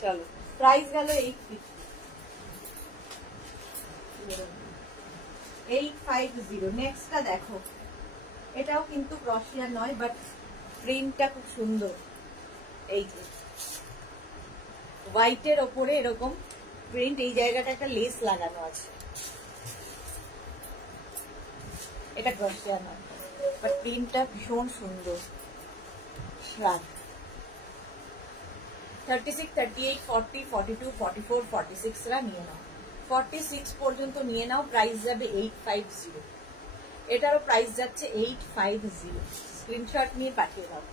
চলো, প্রাইস গেল 850। নেক্সটটা দেখো, এটাও কিন্তু ক্রশিয়া নয়, বাট প্রিন্টটা খুব সুন্দর। এই যে হোয়াইটের ওপরে এরকম প্রিন্ট, এই জায়গাটা একটা লেস লাগানো আছে। এটা ক্রশিয়া নয়, বাট প্রিন্টটা ভীষণ সুন্দর। শ্রাগ 36, 38, 40, 42, 44, 46 রা নিয়ে নাও, 46 পর্যন্ত নিয়ে নাও। প্রাইস যাবে 850, এটারও প্রাইস যাচ্ছে 850। স্ক্রিনশট নিয়ে পাঠিয়ে দাও।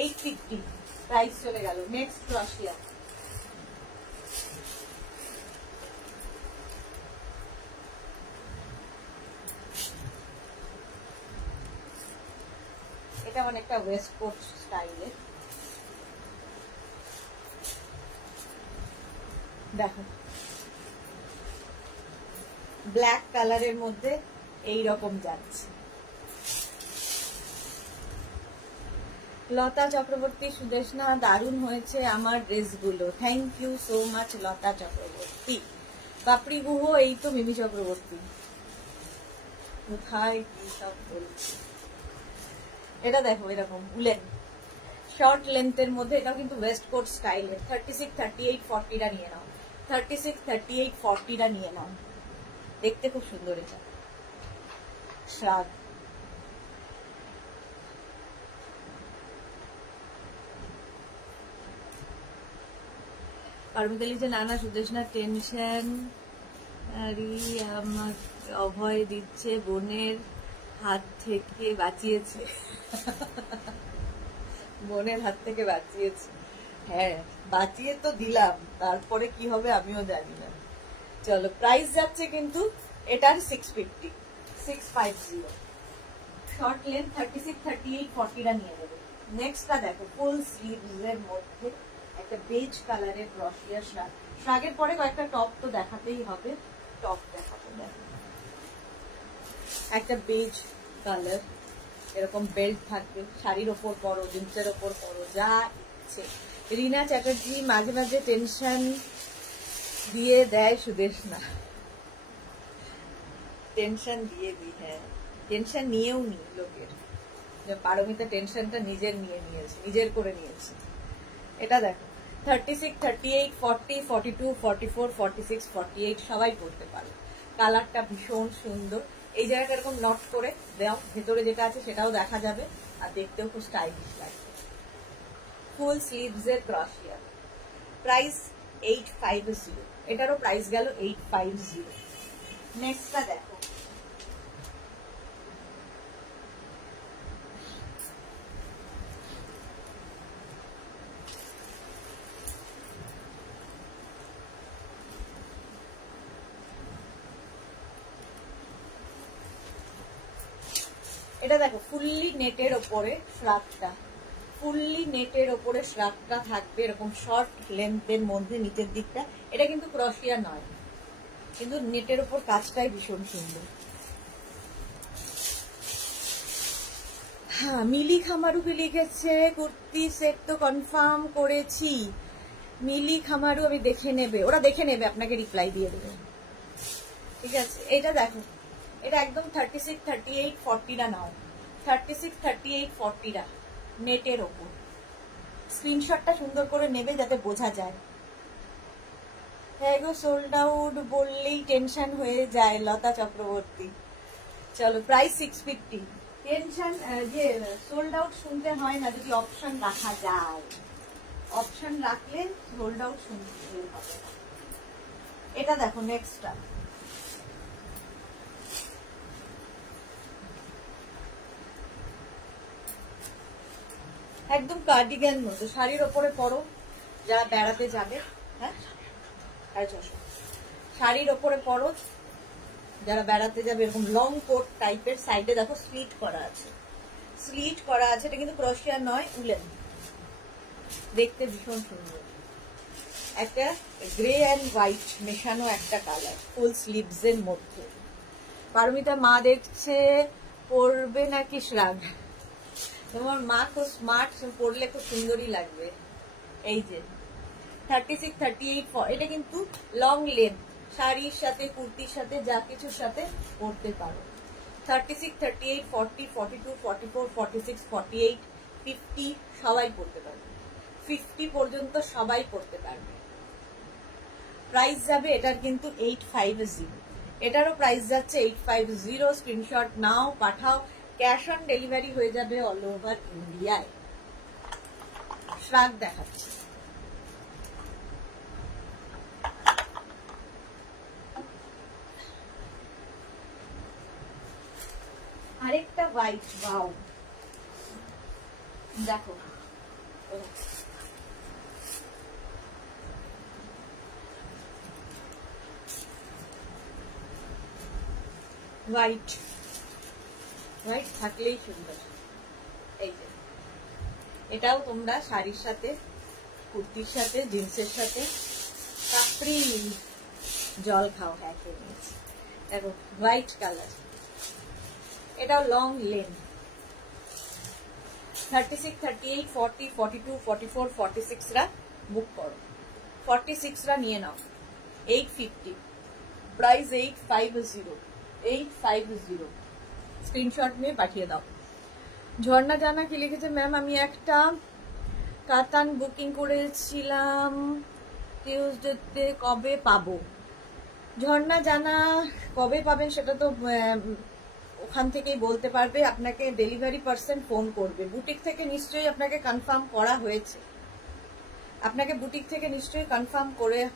850 প্রাইস চলে গেল। নেক্সট ক্রশিয়া, এটা অনেকটা ওয়েস্ট কোট স্টাইলে। দেখো ব্ল্যাক কালারের মধ্যে এই রকম যাচ্ছে। লতা চক্রবর্তী সুদেশনা, দারুণ হয়েছে আমার ড্রেসগুলো, থ্যাংক ইউ সো মাচ লতা চক্রবর্তী। পাপড়ি গুহ, এই তো মিমি চক্রবর্তী, কোথায় কি সব বলছি। এটা দেখো এরকম উলেন শর্ট লেন্থের মধ্যে, এটাও কিন্তু ওয়েস্ট কোট স্টাইলের। 36, 38, 40টা নিয়ে নাও, 36, 38, 40টা নিয়ে নাও, দেখতে খুব সুন্দর। এটা শ্রাগ, পারমিতা লিখছে নানা সুদেশনা টেনশন আমাকে অভয় দিচ্ছে, বোনের হাত থেকে বাঁচিয়েছে। বোনের হাত থেকে বাঁচিয়েছে, হ্যাঁ বাঁচিয়ে তো দিলাম, তারপরে কি হবে আমিও জানি না। চলো, প্রাইস যাচ্ছে কিন্তু এটার 650, 650। শর্ট লেন্থ 36, 38, 40টা নিয়ে যাবে। নেক্সটটা দেখো, ফুল স্লিভস এর মধ্যে একটা বেজ কালারের ক্রশিয়া শ্রাগ। শ্রাগের পরে কয়েকটা টপ তো দেখাতেই হবে, টপ দেখাতে দেখো। একটা বেজ কালার, এরকম বেল্ট থাকবে, শাড়ির ওপর পরো, জিন্সের ওপর পরো, যা ইচ্ছে। রিনা চ্যাটার্জি মাঝে মাঝে টেনশন দিয়ে দেয় সুদেশনা, টেনশন দিয়ে দিই। হ্যাঁ, টেনশন নিয়েও নি লোকের, পারমিতা টেনশনটা নিজের নিয়ে নিয়েছে, নিজের করে নিয়েছে। এটা দেখো 36, 38, 40, 42, 44, 46, 48 সবাই পরতে পারে। কালারটা ভীষণ সুন্দর। এই জায়গাটা এরকম নট করে দাও, ভেতরে যেটা আছে সেটাও দেখা যাবে, আর দেখতেও খুব স্টাইলিশ লাগবে। ফুল স্লিভস এর ক্রশিয়া, প্রাইস 850। এটারও প্রাইস গেল 850। নেক্সটটা দেখো, এটা দেখো ফুললি নেটের ওপরে শ্রাগটা, ফুললি নেটের ওপরে শ্রাগটা থাকবে এরকম শর্ট লেন্থের মধ্যে নিচের দিকটা। এটা কিন্তু ক্রশিয়া নয়, কিন্তু নেটের ওপর কাজটাই ভীষণ সুন্দর। হ্যাঁ, মিলি খামারুকে লিখেছে কুর্তি সেট তো কনফার্ম করেছি। মিলি খামারু আমি দেখে নেবে, ওরা দেখে নেবে, আপনাকে রিপ্লাই দিয়ে দেবে, ঠিক আছে। এটা দেখো, এটা একদম 36, 38, 40টা নাও, 36, 38, 40টা নেটের ওপর। স্ক্রিনশটটা সুন্দর করে নেবে যাতে বোঝা যায়। হ্যাঁ গো, সোল্ড আউট বললেই টেনশন হয়ে যায় লতা চক্রবর্তী। চলো, প্রাইস 650। টেনশন যে সোল্ড আউট শুনতে হয় না, যদি অপশন রাখা যায়, অপশন রাখলে সোল্ড আউট শুনতে হবে। এটা দেখো নেক্সটটা, একদম কার্ডিগান মতো, শাড়ির ওপরে পরো যারা বেড়াতে যাবে। হ্যাঁ, শাড়ির ওপরে পরো যারা বেড়াতে যাবে, এরকম লং কোট টাইপের। সাইডে দেখো স্লিট করা আছে, স্লিট করা আছে। এটা কিন্তু ক্রশিয়া নয়, উলেন। দেখতে ভীষণ সুন্দর, একটা গ্রে অ্যান্ড হোয়াইট মেশানো একটা কালার, ফুল স্লিভস এর মধ্যে। পারমিতা মা দেখছে পরবে নাকি শ্রাগ? তোমার মা খুব স্মার্ট, পরলে খুব সুন্দরই লাগবে। এই যে 36, 38, এটা কিন্তু লং লেন্থ, শাড়ির সাথে কুর্তির সাথে যা কিছুর সাথে পরতে পারো। 36, 38, 40, 42, 44, 46, 48, 50 সবাই পরতে পারবে, 50 পর্যন্ত সবাই পরতে পারবে। প্রাইস যাবে এটার কিন্তু 850, এটারও প্রাইস যাচ্ছে 850। স্ক্রিনশট নাও, পাঠাও, ক্যাশ অন ডেলিভারি হয়ে যাবে অল ওভার ইন্ডিয়ায়। শ্রাগ দেখাচ্ছি, আরেকটা হোয়াইট, ওয়াও দেখো, হোয়াইট, হোয়াইট থাকলেই সুন্দর। এই যে এটাও তোমরা শাড়ির সাথে, কুর্তির সাথে, জিন্সের সাথে, কাপড়ি জল খাও। হ্যাঁ, খেয়ে নিয়েছি। দেখো হোয়াইট কালার, এটাও লং লেন্থ। 36, 38, 40, 42, 44, 46 রা বুক করো, 46 রা নিয়ে নাও। 850, প্রাইস 850, 850। স্ক্রিনশট নিয়ে পাঠিয়ে দাও। ঝর্ণা জানা কি লিখেছে, ম্যাম আমি একটা কাতান বুকিং করেছিলাম টিউসডেতে, কবে পাবো? ঝর্ণা জানা কবে পাবেন সেটা তো ওখান থেকেই বলতে পারবে, আপনাকে ডেলিভারি পার্সন ফোন করবে। বুটিক থেকে নিশ্চয়ই আপনাকে কনফার্ম করা হয়েছে, আপনাকে বুটিক থেকে নিশ্চয়ই কনফার্ম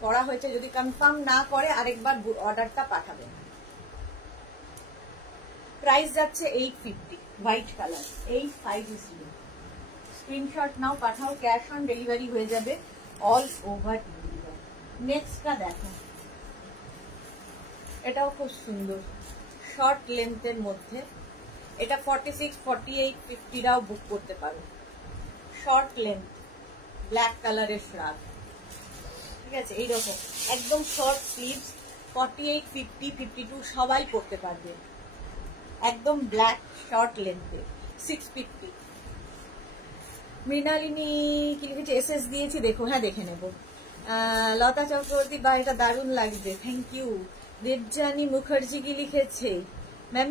করা হয়েছে। যদি কনফার্ম না করে আরেকবার অর্ডারটা পাঠাবেন। প্রাইস যাচ্ছে 850, হোয়াইট কালার 850। স্ক্রিনশট নাও, পাঠাও, ক্যাশ অন ডেলিভারি হয়ে যাবে অল ওভার ইন্ডিয়া। নেক্সটটা দেখো, এটাও খুব সুন্দর, শর্ট লেন্থের মধ্যে। এটা 46, 48, 50 রাও বুক করতে পারো। শর্ট লেন্থ, ব্ল্যাক কালারের শ্রাগ, ঠিক আছে, এইরকম একদম শর্ট স্লিভস, 48, 50, 52 সবাই পরতে পারবে, একদম ব্ল্যাক শর্ট লেন্থে, 650। মৃণালিনী কি লিখেছে, এসএস দিয়েছি, দেখো, হ্যাঁ দেখে নেব। লতা চক্রবর্তী, বা এটা দারুণ লাগছে, থ্যাংক ইউ। দেবজানী মুখার্জি কি লিখেছে, ম্যাম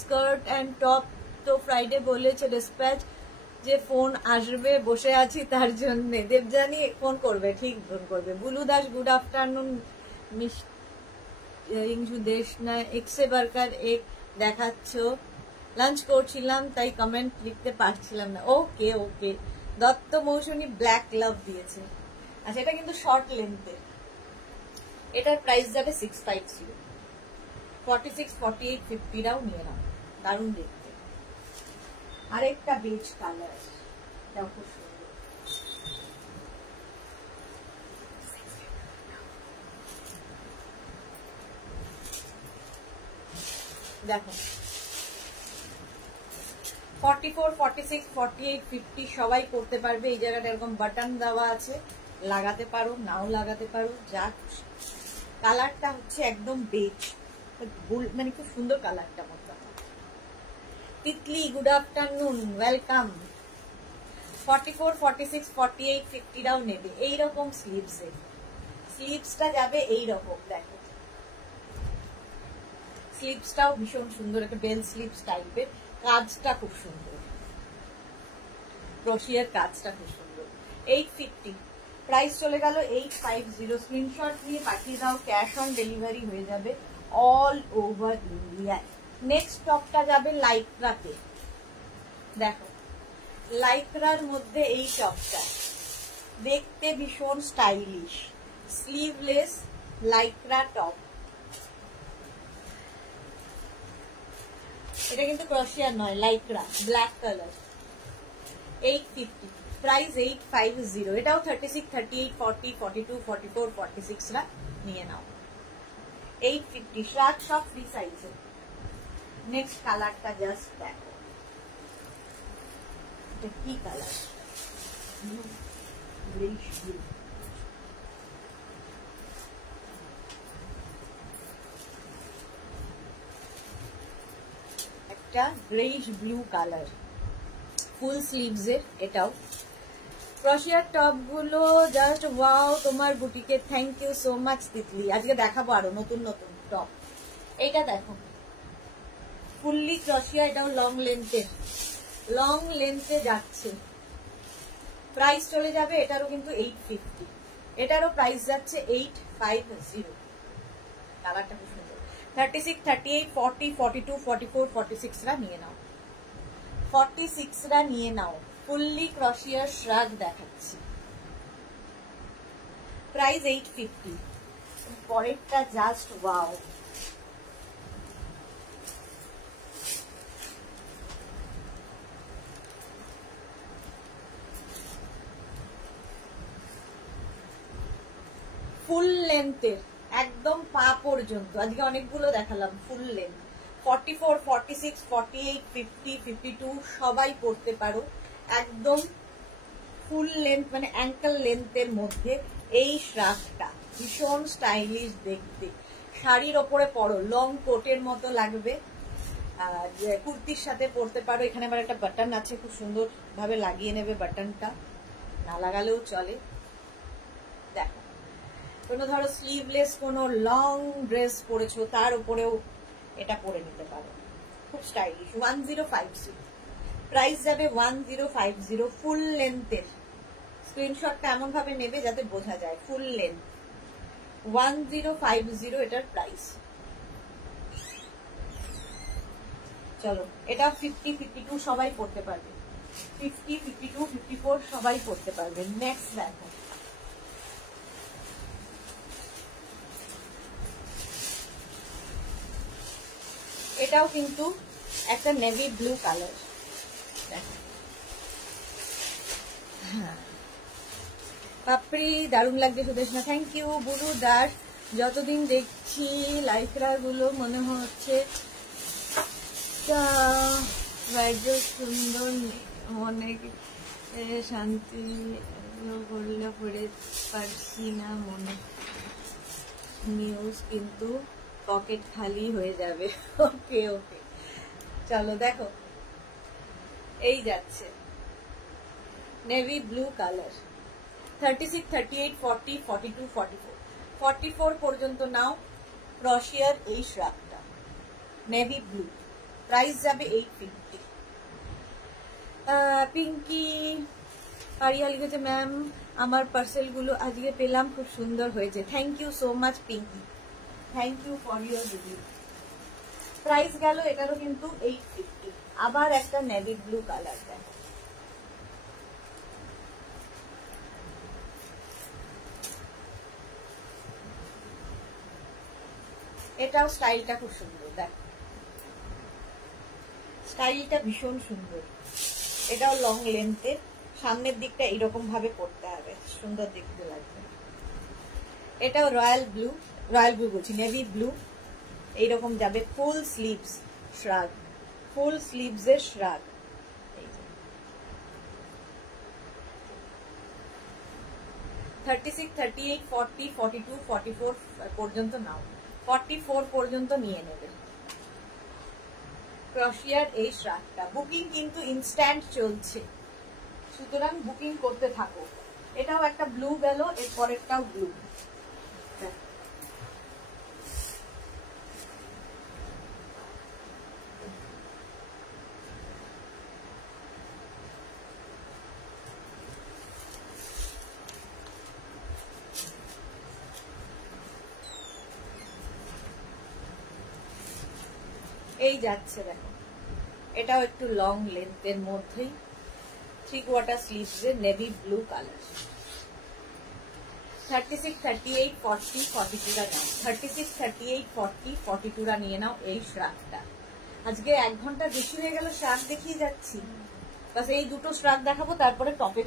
স্কার্ট অ্যান্ড টপ তো ফ্রাইডে বলেছে ডিসপ্যাচ যে ফোন আসবে, বসে আছি তার জন্য। দেবজানী ফোন করবে, ঠিক ফোন করবে। Bulu Das, good afternoon. ইঞ্জু দেশ না এক্সে বার্কার এক দেখাচ্ছ, লাঞ্চ করছিলাম তাই কমেন্ট লিখতে পারছিলাম না। ওকে ওকে। দত্ত মৌসুমী ব্ল্যাক লাভ দিয়েছে। আচ্ছা, এটা কিন্তু শর্ট লেন্থের, এটার প্রাইস যাবে 650। 46, 48, 50রাও নিয়ে নাও, দারুণ দেখতে। আরেকটা বেজ কালার, এটাও খুব সুন্দর। দেখো 44, 46, 48, 50 সবাই করতে পারবে। এই জায়গাটা এরকম বাটন দেওয়া আছে, লাগাতে পারো, নাও লাগাতে পারো, যা কালারটা হচ্ছে একদম বেজ, মানে খুব সুন্দর কালারটা। মতো তিতলি, গুড আফটারনুন, ওয়েলকাম। 44, 46, 48, 50রাও নেবে। এইরকম স্লিভসে, স্লিভসটা যাবে এইরকম, দেখো স্লিভসটাও ভীষণ সুন্দর, একটা বেল স্লিভস টাইপের, কাজটা খুব সুন্দর, ক্রোশিয়ার কাজটা খুব সুন্দর। 850, প্রাইস চলে গেল 850। স্ক্রিনশট নিয়ে পাঠিয়ে দাও, ক্যাশ অন ডেলিভারি হয়ে যাবে অল ওভার ইন্ডিয়ায়। নেক্সট টপটা যাবে লাইক্রাতে, দেখো লাইক্রার মধ্যে এই টপটা দেখতে ভীষণ স্টাইলিশ, স্লিভলেস লাইক্রা টপ। এটা কিন্তু ক্রোশিয়ার নয়, লাইক্রা, ব্ল্যাক কালার। 850, প্রাইস 850। এটাও 36, 38, 40, 42, 44, 46রা নিয়ে নাও। 850, শার্ট সব ফ্রি সাইজে। নেক্সট কালারটা জাস্ট দেখো, এটা কি কালার, গ্রেইশ ব্লু। একটা greyish blue colour, full sleeves এর। এটাও ক্রোশিয়ার টপ গুলো জাস্ট ওয়াও তোমার বুটিকে, thank you so much Titli. আজকে দেখাবো আরো নতুন নতুন টপ। এইটা দেখো ফুললি ক্রোশিয়া, এটাও লং লেন্থে যাচ্ছে, প্রাইস চলে যাবে এটারও কিন্তু 850। এটারও প্রাইস যাচ্ছে 850। কালারটা খুব সুন্দর। 36, 38, 40, 42, 44, 46রা নিয়ে নাও, 46রা নিয়ে নাও। ফুললি ক্রোশিয়ার শ্রাগ দেখাচ্ছি, প্রাইস 850। পরেরটা জাস্ট ওয়াও, ফুল লেন্থের, একদম পা পর্যন্ত। আজকে অনেকগুলো দেখালাম ফুল লেন্থ। 44, 46, 48, 50, 52 সবাই পরতে পারো, একদম ফুল লেন্থ, মানে অ্যাঙ্কেল লেন্থের মধ্যে এই শ্রাগটা ভীষণ স্টাইলিশ দেখতে। শাড়ির ওপরে পরো, লং কোটের মতো লাগবে, কুর্তির সাথে পরতে পারো। এখানে আবার একটা বাটন আছে, খুব সুন্দর ভাবে লাগিয়ে নেবে বাটনটা, না লাগালেও চলে। দেখো কোনো ধরো স্লিভলেস কোনো লং ড্রেস পরেছো, তার উপরেও এটা পরে নিতে পারো, খুব স্টাইলিশ। 1050, প্রাইস যাবে 1050। ফুল লেন্থের, স্ক্রিনশটটা এমন ভাবে নেবে যাতে বোঝা যায় ফুল লেন্থ। 1050 এটার প্রাইস। চলো, এটা 50, 52 সবাই পরতে পারবে, 50, 52, 54 সবাই পরতে পারবে। নেক্সট দেখো, এটাও কিন্তু একটা নেভি ব্লু কালার। পাপড়ি দারুণ লাগছে সুদেশনা, থ্যাংক ইউ। বুলু দাস, যতদিন দেখছি লাইফরা গুলো মনে হচ্ছে সুন্দর, অনেক শান্তি করলে পড়ে পারছি না মনে নিউজ, কিন্তু পকেট খালি হয়ে যাবে। ওকে ওকে, চলো দেখো, এই যাচ্ছে নেভি ব্লু কালার, 36, 38, 40, 42, 44, 44 পর্যন্ত নাও। ক্রশিয়ার এই শ্রাগটা নেভি ব্লু, প্রাইস যাবে 850। পিঙ্কি পারিয়া লিখেছে, ম্যাম আমার পার্সেলগুলো আজকে পেলাম, খুব সুন্দর হয়েছে। Thank you so much Pinky, thank you for your review. Price গেল এটারও কিন্তু 850। আবার একটা নেভি ব্লু কালার দেয়, এটাও স্টাইলটা খুব সুন্দর, দেখ স্টাইলটা ভীষণ সুন্দর। এটাও লং লেন্থের, সামনের দিকটা এরকম ভাবে করতে হবে, সুন্দর দেখতে লাগবে। এটাও রয়্যাল ব্লু, রয়্যাল ব্লু বলছি, নেভি ব্লু, এইরকম যাবে। ফুল স্লিভস শ্রাগ, ফুল স্লিভস এর শ্রাগ। 36, 38, 40, 42, 44 পর্যন্ত নাও, 44 পর্যন্ত নিয়ে নেবে। ক্রশিয়ার এই শ্রাগটা বুকিং কিন্তু ইনস্ট্যান্ট চলছে, সুতরাং বুকিং করতে থাকো। এটাও একটা ব্লু গেল, এর পরেরটাও ব্লু। এই যাচ্ছে দেখো, এটাও একটু লং লেন্থের মধ্যেই, 3 কোয়ার্টার স্লিভস এর নেভি ব্লু কালার। 36, 38, 40, 42 নাও, 36, 38, 40, 42 নিয়ে নাও এই শ্রাগটা। আজকে 1 ঘন্টা বেশি হয়ে গেল শ্রাগ দেখিয়ে যাচ্ছি, বাস এই দুটো শ্রাগ দেখাবো, তারপরে টপে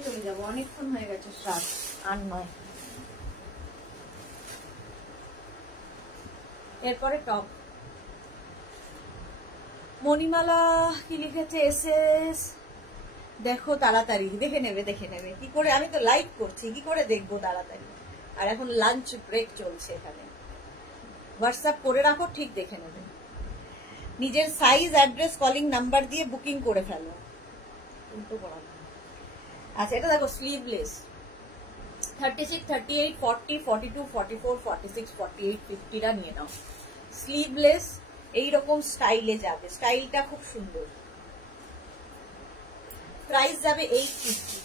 চলে যাব, অনেকক্ষণ হয়ে গেছে শ্রাগ, আর নয়। এরপরে টপ। মণিমালা কি লিখেছে, এসএস দেখো তাড়াতাড়ি, দেখে নেবে কি করে, আমি তো লাইভ করছি, কি করে দেখবো তাড়াতাড়ি। আর এখন লাঞ্চ ব্রেক চলছে এখানে, হোয়াটসঅ্যাপ করে রাখো, ঠিক দেখে নেবে। নিজের সাইজ, অ্যাড্রেস, কলিং নাম্বার দিয়ে বুকিং করে ফেলো। আচ্ছা, এটা দেখো স্লিভলেস, 36, 38, 40, 42, 44, 46, 48, 50 নিয়ে নাও। স্লিভলেস এইরকম স্টাইলে যাবে, স্টাইলটা খুব সুন্দর। প্রাইস যাবে 850,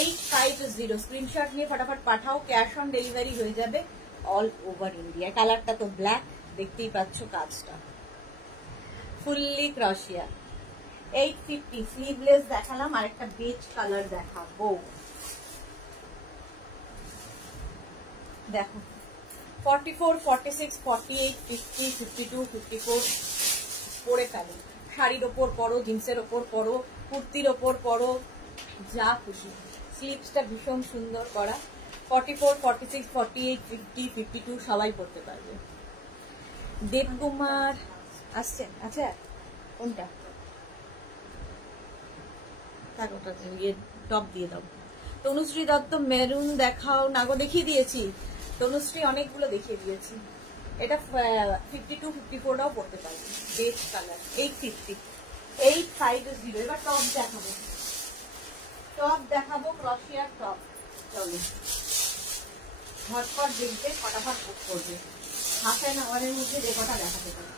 850। স্ক্রিনশট নিয়ে ফটাফট পাঠাও, ক্যাশ অন ডেলিভারি হয়ে যাবে অল ওভার ইন্ডিয়া। কালারটা তো ব্ল্যাক, দেখতেই পাচ্ছ কাজটা, ফুললি ক্রশিয়া। 850 স্লিভলেস দেখালাম, আর একটা বেজ কালার দেখাবো, দেখো 44, 46, 48, 50, 52, 54 পরে ফেলো। শাড়ির ওপর পরো, জিন্সের ওপর পরো, কুর্তির ওপর পরো, যা খুশি। স্লিভসটা ভীষণ সুন্দর করা। 44, 46, 48, 50, 52 সবাই পরতে পারবে। দেবকুমার আসছে, আচ্ছা কোনটা টপ দিয়ে দাও। তনুশ্রী দত্ত মেরুন দেখাও না গো, দেখিয়ে দিয়েছি তনুশ্রী, অনেকগুলো দেখিয়ে দিয়েছি। এটা 52, 54টাও পড়তে পারবে, বেজ কালার। 850, 850। এবার টপ দেখাবো, ক্রশিয়ার টপ। চলো ঝটপট দেখবে, ফটাফট বুক করবে, হাফ অ্যান আওয়ারের মধ্যে যে কটা দেখাতে পারে।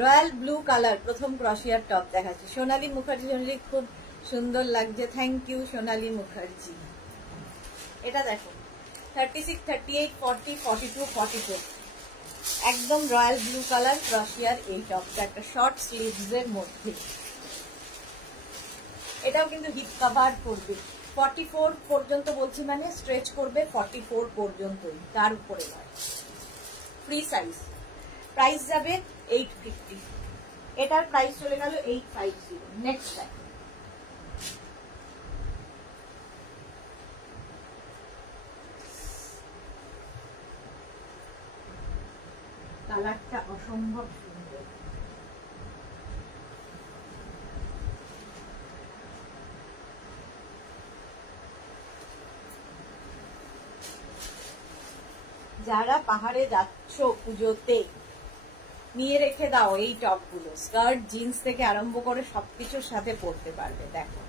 রয়্যাল ব্লু কালার, প্রথম ক্রশিয়ার টপ দেখাচ্ছি। সোনালী মুখার্জি, খুব সুন্দর লাগছে, থ্যাংক ইউ সোনালী মুখার্জি। এটা দেখো 36, 38, 40, 42, 44 একদম রয়্যাল ব্লু কালার ক্রশিয়ার এই টপটা, একটা শর্ট স্লিভস এর মধ্যে। এটাও কিন্তু হিপ কভার করবে, 44 পর্যন্ত বলছি, মানে স্ট্রেচ করবে 44 পর্যন্তই, তার উপরে নয়। Free size. প্রাইস যাবে 850, এটার প্রাইস চলে গেল 850। নেক্সট টাইম কালারটা অসম্ভব সুন্দর। যারা পাহাড়ে যাচ্ছ পুজোতে, নিয়ে রেখে দাও এই টপগুলো। স্কার্ট জিন্স থেকে আরম্ভ করে সবকিছুর সাথে পরতে পারবে। দেখো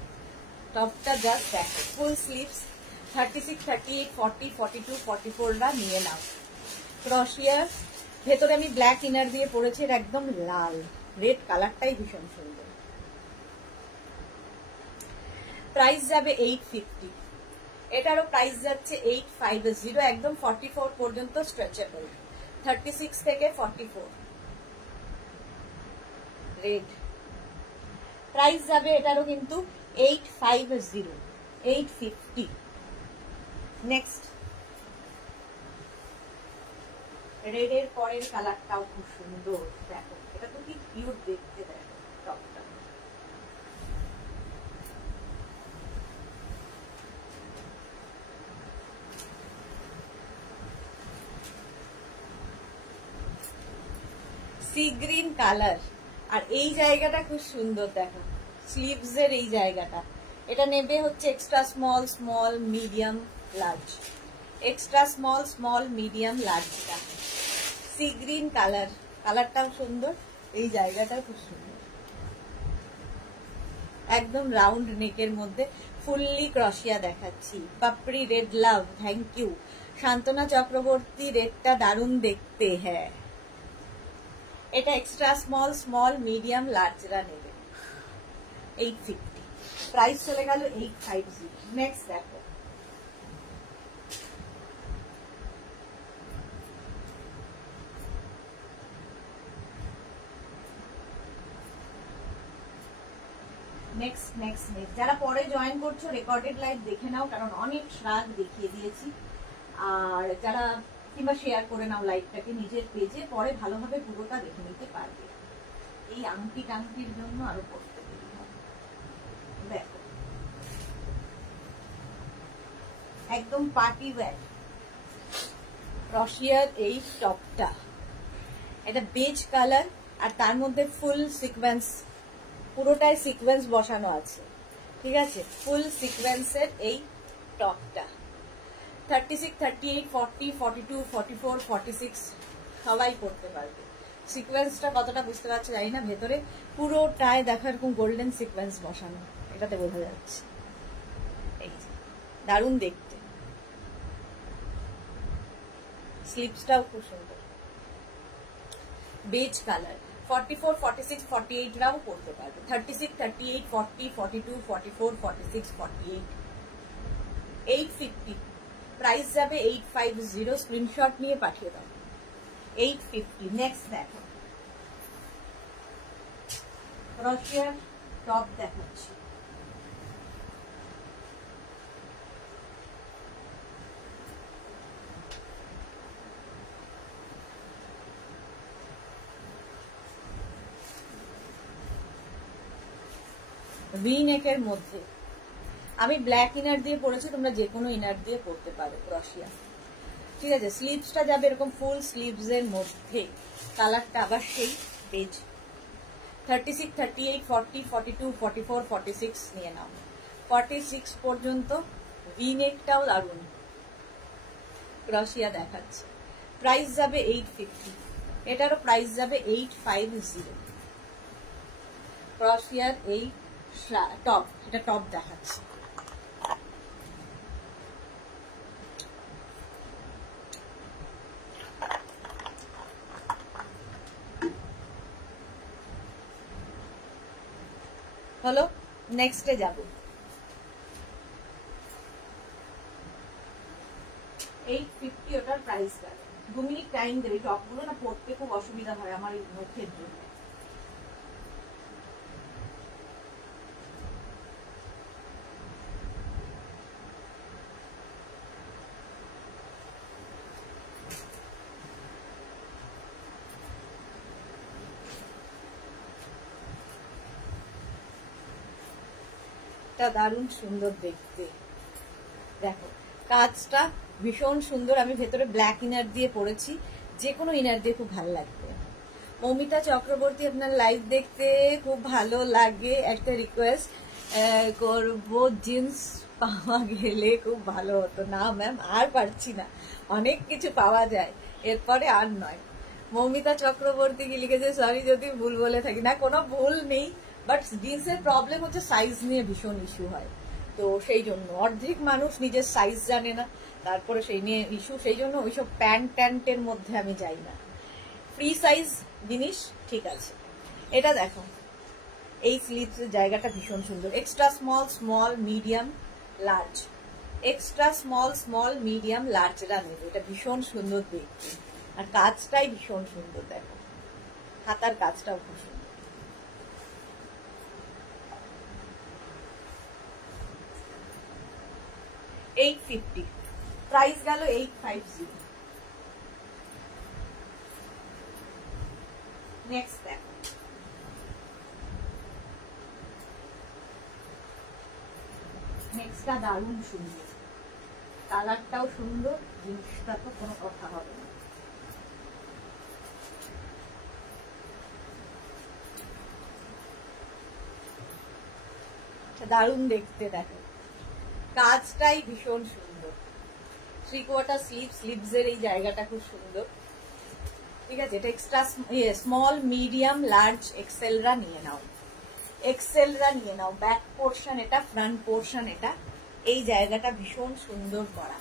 টপটা জাস্ট দেখো, ফুল স্লিভস, 36, 38, 40, 42, 44 নিয়ে নাও। ক্রশিয়ার ভেতরে আমি ব্ল্যাক ইনার দিয়ে পরেছি, এটা একদম লাল, রেড কালারটাই ভীষণ সুন্দর। প্রাইস যাবে 850, এটারও প্রাইস যাচ্ছে 850, একদম 44 পর্যন্ত স্ট্রেচেবল, 36 থেকে 44 রেড। প্রাইস যাবে এটারও কিন্তু 850, 850। নেক্সট রেড এর পরের কালারটাও খুব সুন্দর, দেখো এটা তো কি কিউট দেখতে। দেখো টপটা সি গ্রিন কালার, আর এই জায়গাটা খুব সুন্দর। দেখো স্লিভস এর এই জায়গাটা, এটা নেবে হচ্ছে extra small, small, medium, large. Extra small, small, medium, লার্জটা সি গ্রিন কালার, কালারটাও সুন্দর, এই জায়গাটাও খুব সুন্দর। একদম রাউন্ড নেকের মধ্যে ফুললি ক্রশিয়া দেখাচ্ছি। পাপড়ি রেড লাভ, থ্যাংক ইউ। শান্তনা চক্রবর্তী, রেডটা দারুণ দেখতে। হ্যাঁ, এটা এক্সট্রা স্মল, স্মল, মিডিয়াম, লার্জরা নেবে 850। প্রাইস চলে গেল 850। নেক্সট দেখো নেক্সট নেক্সট নেক্সট যারা পরে জয়েন করছো রেকর্ডেড লাইভ দেখে নাও, কারণ অনেক শ্রাগ দেখিয়ে দিয়েছি। আর যারা কিংবা শেয়ার করে নাও লাইভটাকে নিজের পেজে, পরে ভালোভাবে পুরোটা দেখে নিতে পারবে। এই আংটি টাংটির জন্য আরো করতে দেরি হবে। দেখো একদম পার্টি ওয়্যার ক্রশিয়ার এই টপটা, এটা বেজ কালার, আর তার মধ্যে ফুল সিকোয়েন্স, পুরোটাই সিকোয়েন্স বসানো আছে, ঠিক আছে। ফুল সিকোয়েন্সের এই টপটা 36, 38, 40, 42, 44, 46 সবাই পড়তে পারবে। সিকোয়েন্সটা কতটা বুঝতে পারছো জানি না, ভেতরে পুরোটায় দেখো এরকম গোল্ডেন সিকোয়েন্স বসানো, এটাতে বোঝা যাচ্ছে। এই দারুণ দেখতে, স্লিভসটাও খুব সুন্দর, বেজ কালার। 44, 46, 48 রাও পড়তে পারবে। 36, 38, 40, 42, 44, 46, 48 850। প্রাইস যাবে 850, স্ক্রিনশট নিয়ে পাঠিয়ে দাও 850। নেক্সট দেখো ক্রশিয়ার টপ দেখাচ্ছি। ভি নেকের মধ্যে আমি ব্ল্যাক ইনার দিয়ে পরেছি, তোমরা যে কোনো ইনার দিয়ে পরতে পারো ক্রশিয়া, ঠিক আছে। স্লিভসটা যাবে এরকম ফুল স্লিভস এর মধ্যে, কালারটা আবার সেই বেজ। 36, 38, 40, 42, 44, 46 নিয়ে নাও। 46 পর্যন্ত ভি নেকটাও দারুন ক্রশিয়া দেখাচ্ছে। প্রাইস যাবে 850, এটারও প্রাইস যাবে 850। ক্রশিয়ার এই টপ, এটা টপ দেখাচ্ছে। হলো, নেক্সটে যাব। 850 ওটার প্রাইস যাবে। 2 মিনিট টাইম দেবে, টপগুলো না পড়তে খুব অসুবিধা হয় আমার এই নখের জন্য। দারুণ সুন্দর দেখতে, দেখো কাজটা ভীষণ সুন্দর। আমি ভেতরে ব্ল্যাক ইনার দিয়ে পরেছি, যে কোনো ইনার দিয়ে খুব ভালো লাগবে। মৌমিতা চক্রবর্তী, আপনার লাইভ দেখতে খুব ভালো লাগে, একটা রিকোয়েস্ট করব, জিন্স পাওয়া গেলে খুব ভালো হতো। না ম্যাম, আর পারছি না, অনেক কিছু পাওয়া যায়, এরপরে আর নয়। মৌমিতা চক্রবর্তী কি লিখেছে, সরি যদি ভুল বলে থাকি। না, কোনো ভুল নেই, বাট জিন্সের প্রবলেম হচ্ছে সাইজ নিয়ে ভীষণ ইস্যু হয়, তো সেই জন্য অর্ধেক মানুষ নিজের সাইজ জানে না, তারপরে সেই নিয়ে ইস্যু, সেই জন্য ওইসব প্যান্ট ট্যান্টের মধ্যে আমি যাই না। ফ্রি সাইজ জিনিস ঠিক আছে। এটা দেখো, এই স্লিভসের জায়গাটা ভীষণ সুন্দর, extra small, small, medium, large, extra small, small, medium, লার্জরা নেবে, এটা ভীষণ সুন্দর দেখতে, আর কাজটাই ভীষণ সুন্দর। দেখো হাতার কাজটাও খুব সুন্দর। $850, প্রাইস গেল 850। নেক্সট দেখো, নেক্সটটা দারুণ সুন্দর, কালারটাও সুন্দর, জিনিসটা তো কোনো কথা হবে না। দারুণ দেখতে, দেখো কাজটাই ভীষণ সুন্দর, 3/4 স্লিভ, স্লিভসের এই জায়গাটা খুব সুন্দর, ঠিক আছে। এটা এক্সট্রা স্মল, মিডিয়াম, লার্জ, এক্সেলরা নিয়ে নাও, এক্সেলরা নিয়ে নাও। ব্যাক পোর্শন এটা, ফ্রন্ট পোর্শন এটা, এই জায়গাটা ভীষণ সুন্দর করা।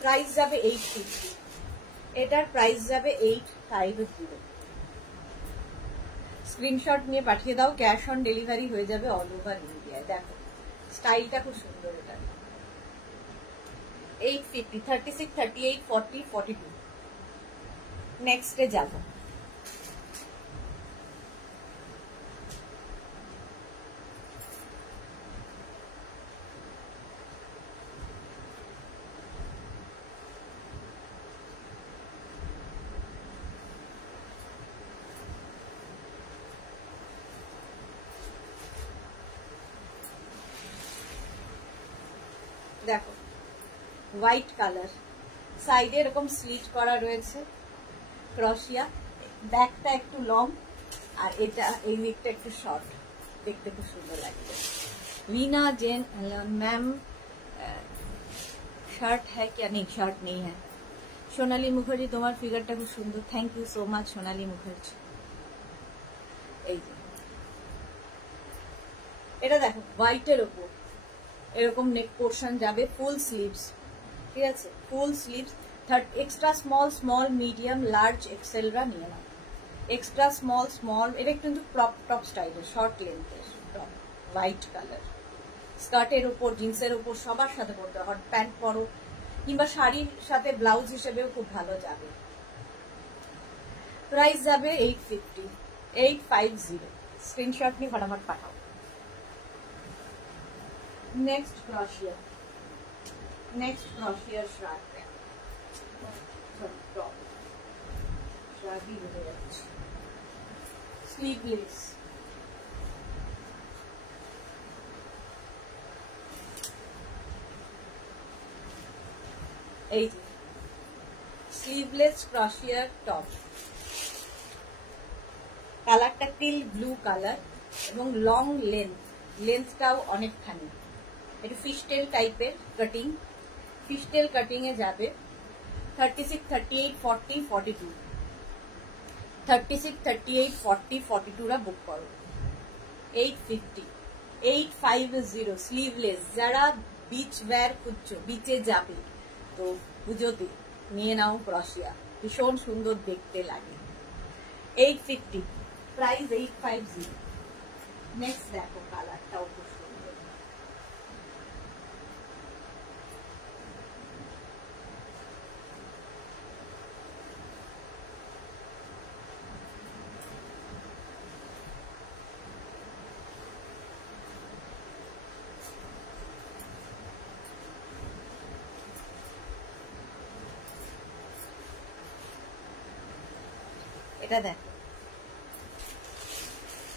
প্রাইস যাবে 850, এটার প্রাইস যাবে 850। স্ক্রিনশট নিয়ে পাঠিয়ে দাও, ক্যাশ অন ডেলিভারি হয়ে যাবে অল ওভার ইন্ডিয়ায়। দেখো স্টাইলটা খুব সুন্দর, এটা 850, 36, 38, 40, 42। নেক্সটে যাব, দেখো হোয়াইট কালার, সাইডে এরকম স্লিট করা রয়েছে, ক্রশিয়া, ব্যাকটা একটু লং, আর এটা এই দিকটা একটু শর্ট, দেখতে খুব সুন্দর লাগবে। रीना जैन, मैम শার্ট হ্যাঁ क्या? नहीं শার্ট नहीं है। সোনালী মুখার্জি, তোমার ফিগারটা খুব সুন্দর, থ্যাংক ইউ সো মাচ সোনালী মুখার্জি। এই যে এটা দেখো হোয়াইটের ওপর এরকম নেক পোর্শন যাবে, ফুল স্লিভস, ঠিক আছে, full sleeves, extra small, small, medium, large, এক্সেলরা নিয়ে নাও। এক্সট্রা স্মল, স্মল, এটা কিন্তু ক্রপ টপ স্টাইলের, শর্ট লেন্থের টপ, হোয়াইট কালার, স্কার্টের উপর, জিন্সের উপর, সবার সাথে পরতে, হট প্যান্ট পরো, কিংবা শাড়ির সাথে ব্লাউজ হিসেবেও খুব ভালো যাবে। প্রাইস যাবে 850, 850। স্ক্রিনশট নিয়ে ফটাফট পাঠাও। Next crochet, next crochet short है, टॉप शादी हो जाती, स्लीवलेस, এই যে স্লিভলেস ক্রশিয়া টপ, কালারটা টিল ব্লু কালার এবং লং লেন্থ, লেন্থটাও অনেকখানি, এটা ফিশটেল টাইপের কাটিং, ফিশটেল কাটিং এ যাবে। 36, 38, 40, 42, 36, 38, 40, 42 রা বুক করো। 850, 850 স্লিভলেস। যারা বিচ ওয়্যার খুঁজছো, বিচে যাবে, তো পুজোতে নিয়ে নাও ক্রশিয়া, ভীষণ সুন্দর দেখতে লাগে। 850, প্রাইস 850। নেক্সট দেখো কালারটাও খুব সুন্দর, এটা দেখো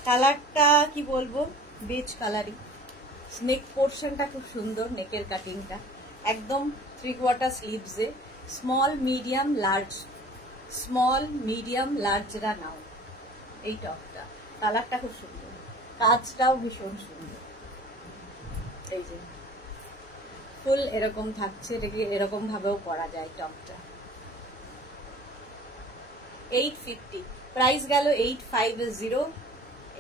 কালারটা কি বলবো, বেজ কালারই, নেক পোর্শনটা খুব সুন্দর, নেকের কাটিংটা একদম 3/4 স্লিভসে, small medium large, small medium লার্জরা নাও। এই টপটা কালারটা খুব সুন্দর, কাজটাও ভীষণ সুন্দর। এই যে ফুল এরকম থাকছে, এটাকে এরকম ভাবেও পরা যায় টপটা। 850 প্রাইস গেল 850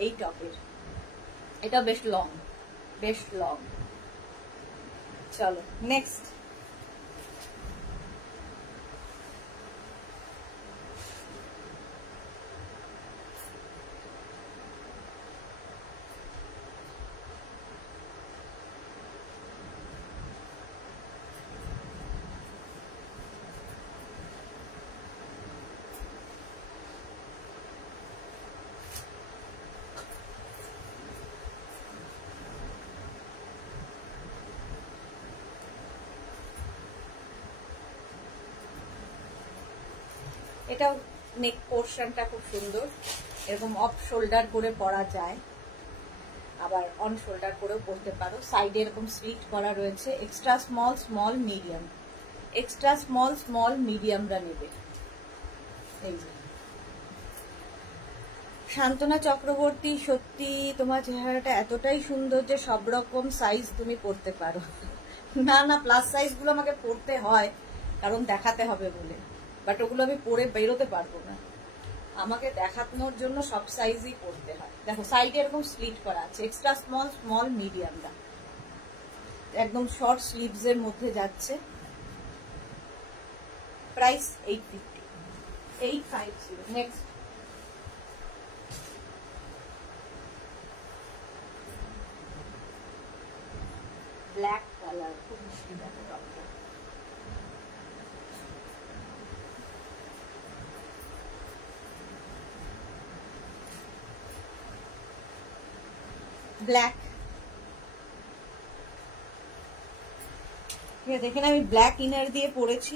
এই টপের। এটা বেশ লং, বেশ লং। চলো নেক্সট। এটাও নেক পোর্শনটা খুব সুন্দর, এরকম অফ শোল্ডার করে পরা যায়, আবার অন শোল্ডার করেও পরতে পারো। সাইডে এরকম স্লিট করা রয়েছে। Extra small, small medium, extra small small মিডিয়ামরা নেবে। এই যে শান্তনা চক্রবর্তী, সত্যি তোমার চেহারাটা এতটাই সুন্দর যে সব রকম সাইজ তুমি পরতে পারো। না না, প্লাস সাইজ গুলো আমাকে পরতে হয় কারণ দেখাতে হবে বলে, বাট ওগুলো আমি পরে বেরোতে পারবো না, আমাকে দেখানোর জন্য সব সাইজই পরতে হয়। দেখো সাইডে এরকম স্লিট করা আছে। এক্সট্রা স্মল স্মল মিডিয়ামটা একদম শর্ট স্লিভস এর মধ্যে যাচ্ছে। প্রাইস 850, 850। নেক্সট। ব্ল্যাক কালার, খুব মিষ্টি দেখো টপটা। ব্ল্যাক, ঠিক আছে। এখানে আমি ব্ল্যাক ইনার দিয়ে পরেছি,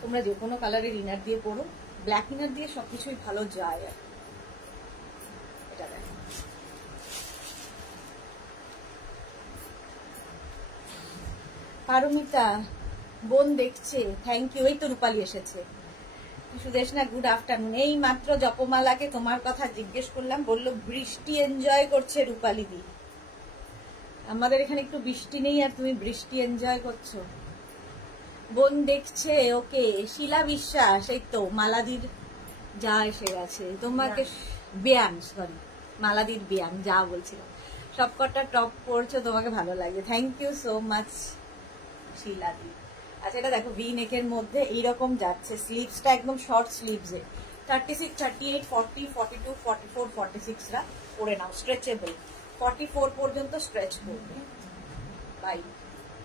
তোমরা যে কোনো কালারের ইনার দিয়ে পরো, ব্ল্যাক ইনার দিয়ে সবকিছুই ভালো যায়। এটা দেখো, পারমিতা বোন দেখছে, থ্যাংক ইউ। এই তো রূপালী এসেছে। Sudeshna good afternoon. এই মাত্র জপমালাকে তোমার কথা জিজ্ঞেস করলাম, বললো বৃষ্টি এনজয় করছে রূপালী দি। আমাদের এখানে একটু বৃষ্টি নেই আর তুমি বৃষ্টি এনজয় করছো। বোন দেখছে, ওকে। শিলা বিশ্বাস, এই তো মালাদির যা এসে গেছে তোমাকে। বেয়ান, সরি মালাদির বেয়ান, যা বলছিলাম। সবকটা টপ পড়ছো, তোমাকে ভালো লাগে, থ্যাংক ইউ সো মাচ শিলাদি। আচ্ছা এটা দেখো ভি নেকের মধ্যে এইরকম যাচ্ছে, স্লিভসটা একদম শর্ট স্লিভসে। 36, 38, 40, 42, 44, 46 রা পরে নাও, স্ট্রেচেবল। 44 পর্যন্ত স্ট্রেচ করবে ভাই,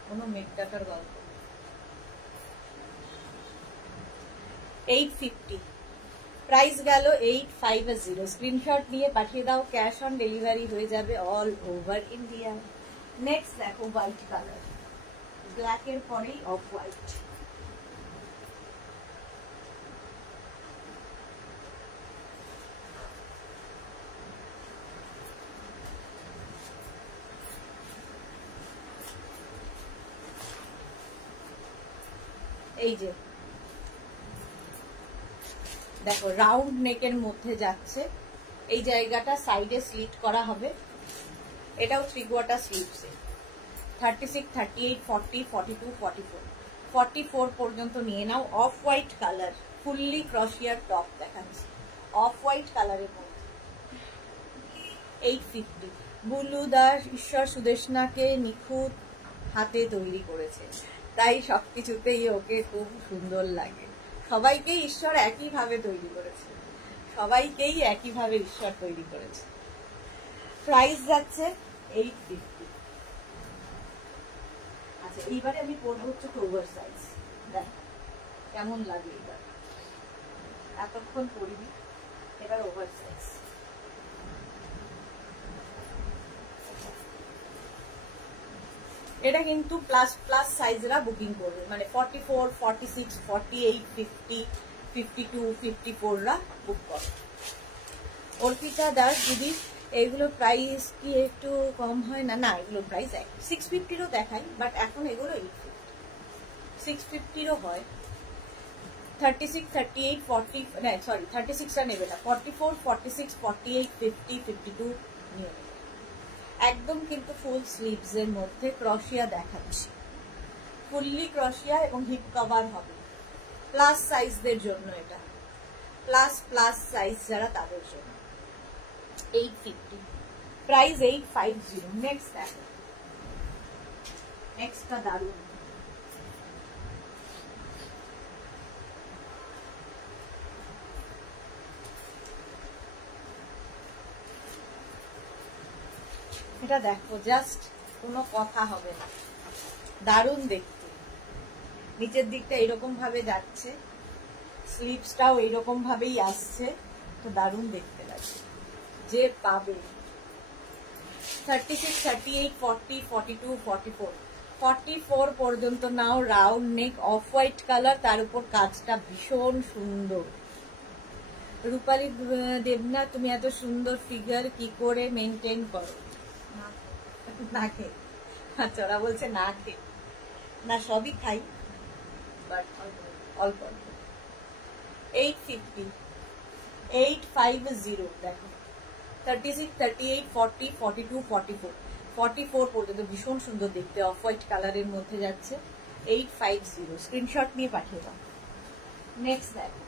কোনো মেকডাটার গল্প। 850 প্রাইস গেল 850। স্ক্রিনশট নিয়ে পাঠিয়ে দাও, ক্যাশ অন ডেলিভারি হয়ে যাবে অল ওভার ইন্ডিয়া। নেক্সট দেখো হোয়াইট কালার, ব্ল্যাক এর পরেই অফ হোয়াইট। এই যে দেখো রাউন্ড নেকের মধ্যে যাচ্ছে, এই জায়গাটা সাইডে স্লিট করা হবে। এটাও 3/4 স্লিভসে। 36, 38, 40, 42, 44, 44 পর্যন্ত নিয়ে নাও। অফ হোয়াইট কালার, ফুললি ক্রশিয়ার টপ দেখাচ্ছি, অফ হোয়াইট কালারের মধ্যে। 850। বুলু দাস, ঈশ্বর সুদেশনাকে নিখুঁত হাতে তৈরি করেছে, তাই সবকিছুতেই ওকে খুব সুন্দর লাগে। সবাইকেই ঈশ্বর একইভাবে তৈরি করেছে, সবাইকেই একইভাবে ঈশ্বর তৈরি করেছে। প্রাইস যাচ্ছে 850। আচ্ছা এইবারে আমি পরবো হচ্ছে ওভার সাইজ, দেখ কেমন লাগে। এবার এতক্ষণ পরিনি, এবার ওভার সাইজ। এটা কিন্তু প্লাস প্লাস সাইজরা বুকিং করবে, মানে 44, 46, 48, 50, 52, 54 রা বুক করবে। অর্পিতা দাস দিদি, এগুলো প্রাইস কি একটু কম হয় না? না, এগুলো প্রাইস 650-ও দেখাই, বাট এখন এগুলো 850, 650-ও হয়। 36, 38, 40, না সরি 36টা নেবে না, 44, 46, 48, 50, 52 নিয়ে নেবে। একদম কিন্তু ফুল স্লিভস এর মধ্যে ক্রশিয়া দেখাচ্ছি, ফুললি ক্রশিয়া এবং হিপ কভার হবে। প্লাস সাইজদের জন্য এটা, প্লাস সাইজ যারা তাদের জন্য। 850, প্রাইস 850। নেক্সট দেখো, নেক্সটটা দারুন, এটা দেখো, জাস্ট কোনো কথা হবে না, দারুণ দেখতে। নিচের দিকটা এরকম ভাবে যাচ্ছে, স্লিভসটাও এইরকম ভাবেই আসছে, তো দারুণ দেখতে লাগছে। যে পাবে 36, 38, 40, 42, 44, 44 পর্যন্ত নাও। Round neck, off white colour, তার উপর কাজটা ভীষণ সুন্দর। রূপালী দেবনা, তুমি এত সুন্দর ফিগার কি করে মেনটেন করো? না খেয়ে। আচ্ছা, ওরা বলছে না খেয়ে, না সবই খাই, বাট অল্প অল্প। 850, 850 দেখো। 36, 38, 40, 42, 44, 44 পর্যন্ত ভীষণ সুন্দর দেখতে, অফ হোয়াইট কালারের মধ্যে যাচ্ছে। 850, স্ক্রিনশট নিয়ে পাঠিয়ে দাও। নেক্সট দেখো,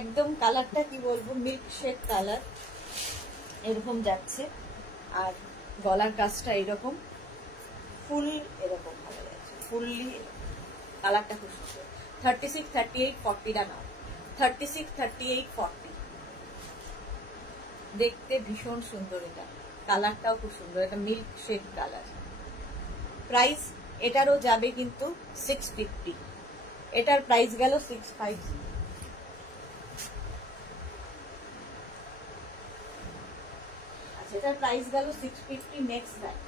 একদম কালারটা কি বলবো, মিল্ক শেড কালার এরকম যাচ্ছে, আর গলার কাজটা এরকম ফুল এরকম ভাবে যাচ্ছে, ফুললি কালারটা খুব সুন্দর। 36, 38, 40টা নাও। 36, 38, 40 দেখতে ভীষণ সুন্দর, এটা কালারটাও খুব সুন্দর, এটা মিল্ক শেড কালার। প্রাইস এটারও যাবে কিন্তু 650, এটার প্রাইস গেল 650। এটার প্রাইস গেল 650। নেক্সট দেখ,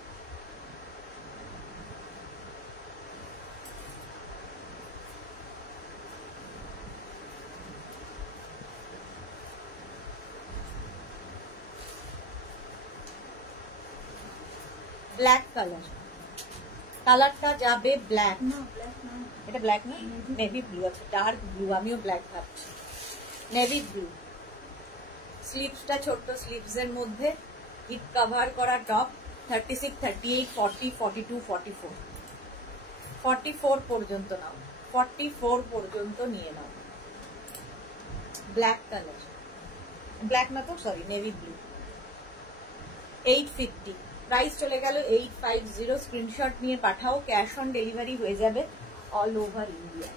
ব্ল্যাক কালার, কালারটা যাবে ব্ল্যাক। না ব্ল্যাক না, এটা ব্ল্যাক না, নেভি ব্লু। আছে ডার্ক ব্লু, আমিও ব্ল্যাক ভাবছি। নেভি ব্লু, স্লিভসটা ছোট্ট স্লিভস এর মধ্যে, হিপ কভার করা টপ। 36, 38, 40, 42, 44, 44 পর্যন্ত নাও, 44 পর্যন্ত নিয়ে নাও। ব্ল্যাক কালার, ব্ল্যাক না তো সরি, নেভি ব্লু। 850, প্রাইস চলে গেল 850। স্ক্রিনশট নিয়ে পাঠাও, ক্যাশ অন ডেলিভারি হয়ে যাবে অল ওভার ইন্ডিয়া।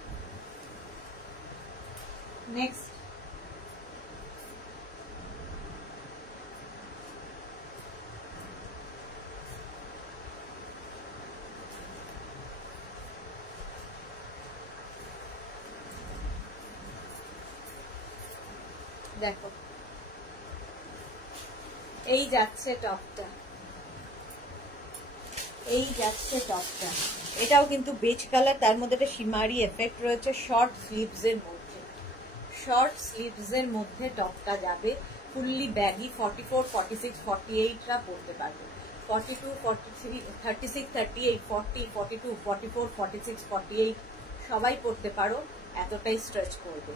নেক্সট দেখো, এই যাচ্ছে টপটা, এই যাচ্ছে টপটা। এটাও কিন্তু বেজ কালার, তার মধ্যে একটা শিমারি এফেক্ট রয়েছে। শর্ট স্লিভস এর মধ্যে, শর্ট স্লিভস এর মধ্যে টপটা যাবে, ফুললি ব্যাগি। 44, 46, 48রা পরতে পারবে। 42, 43, 36, 38, 40, 42, 44, 46, 48 সবাই পরতে পারো, এতটাই স্ট্রেচ করবে।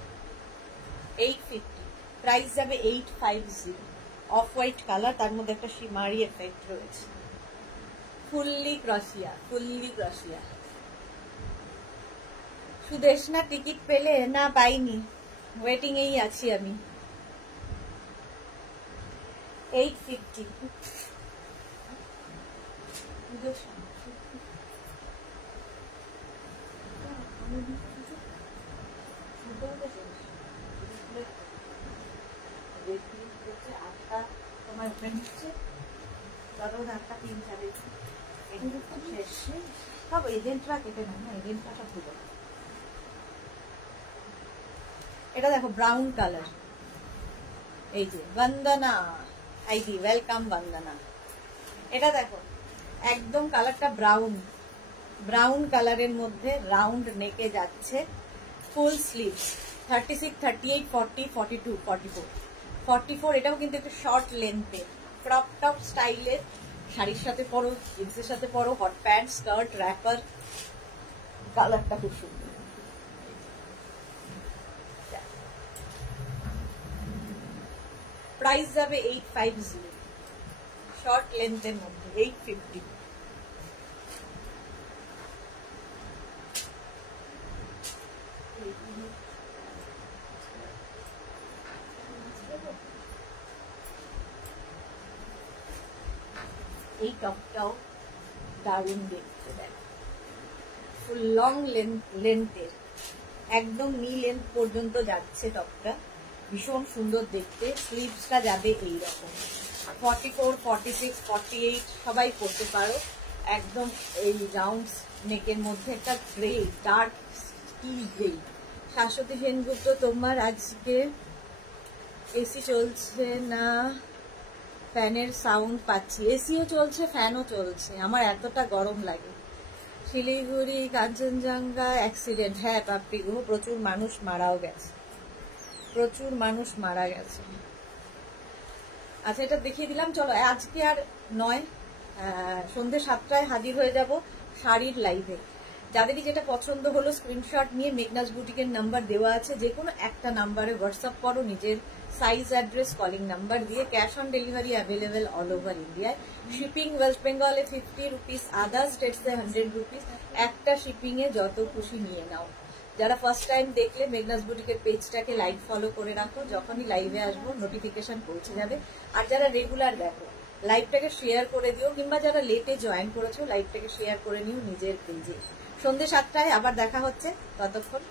850, প্রাইস যাবে 850। অফ হোয়াইট কালার, তার মধ্যে একটা শিমারি এফেক্ট রয়েছে। Fully crochet, fully crochet. Sudeshna ticket পেলে? না পাইনি, ওয়েটিং এই আছি আমি। 850, তোমার ওপেন হচ্ছে, ধরো 8টা 3 শেষ। সব এজেন্টরা কেটে না, এজেন্টরা সব ভুলো। এটা দেখো ব্রাউন কালার, এই যে বন্দনা আইডি, ওয়েলকাম বন্দনা। এটা দেখো একদম কালারটা ব্রাউন, ব্রাউন কালারের মধ্যে রাউন্ড নেকে যাচ্ছে, ফুল স্লিভস, 36, 38, 40, 42, 44, 44। এটাও কিন্তু একটু শর্ট লেন্থে ক্রপ টপ স্টাইলের, শাড়ির সাথে পরো, জিন্সের সাথে পরো, হট প্যান্ট, স্কার্ট, র্যাপার। কালারটা খুব সুন্দর। প্রাইস যাবে 850, শর্ট লেন্থের মধ্যে 850। এই টপটাও দারুণ দেখতে, দেখ ফুল লং লেন্থের, একদম নি লেন্থ পর্যন্ত যাচ্ছে টপটা, ভীষণ সুন্দর দেখতে। স্লিভসটা যাবে এইরকম, 44, 46, 48 সবাই পরতে পারো। একদম এই রাউন্ড নেকের মধ্যে একটা grey, dark still grey. Shashwati Sengupta, তোমার আজকে এসি চলছে না? ফ্যানের সাউন্ড পাচ্ছি। এসিও চলছে, ফ্যানও চলছে, আমার এতটা গরম লাগে। শিলিগুড়ি কাঞ্চনজঙ্ঘা অ্যাক্সিডেন্ট, হ্যাঁ পাপ্পি গো, প্রচুর মানুষ মারাও গেছে, প্রচুর মানুষ মারা গেছে। আচ্ছা, এটা দেখিয়ে দিলাম। চলো আজকে আর নয়, সন্ধ্যে 7টায় হাজির হয়ে যাব শাড়ির লাইভে। যাদেরই যেটা পছন্দ হলো স্ক্রিনশট নিয়ে মেঘনাজ বুটিকের নাম্বার দেওয়া আছে, যে কোনো একটা নাম্বারে হোয়াটসঅ্যাপ করো নিজের সাইজ, অ্যাড্রেস, কলিং নাম্বার দিয়ে। Cash on delivery available all over ইন্ডিয়ায়। শিপিং ওয়েস্ট বেঙ্গলে 50 রুপিস, আদার স্টেটসে 100 রুপিস। একটা শিপিং এ যত খুশি নিয়ে নাও। যারা ফার্স্ট টাইম দেখলে মেঘনাজ বুটিকের পেজটাকে লাইক ফলো করে রাখো, যখনই লাইভে আসবো নোটিফিকেশন পৌঁছে যাবে। আর যারা রেগুলার দেখো লাইভটাকে শেয়ার করে দিও, কিংবা যারা লেটে জয়েন করেছো লাইভটাকে শেয়ার করে নিও নিজের পেজে। সন্ধ্যে 7টায় আবার দেখা হচ্ছে, ততক্ষণ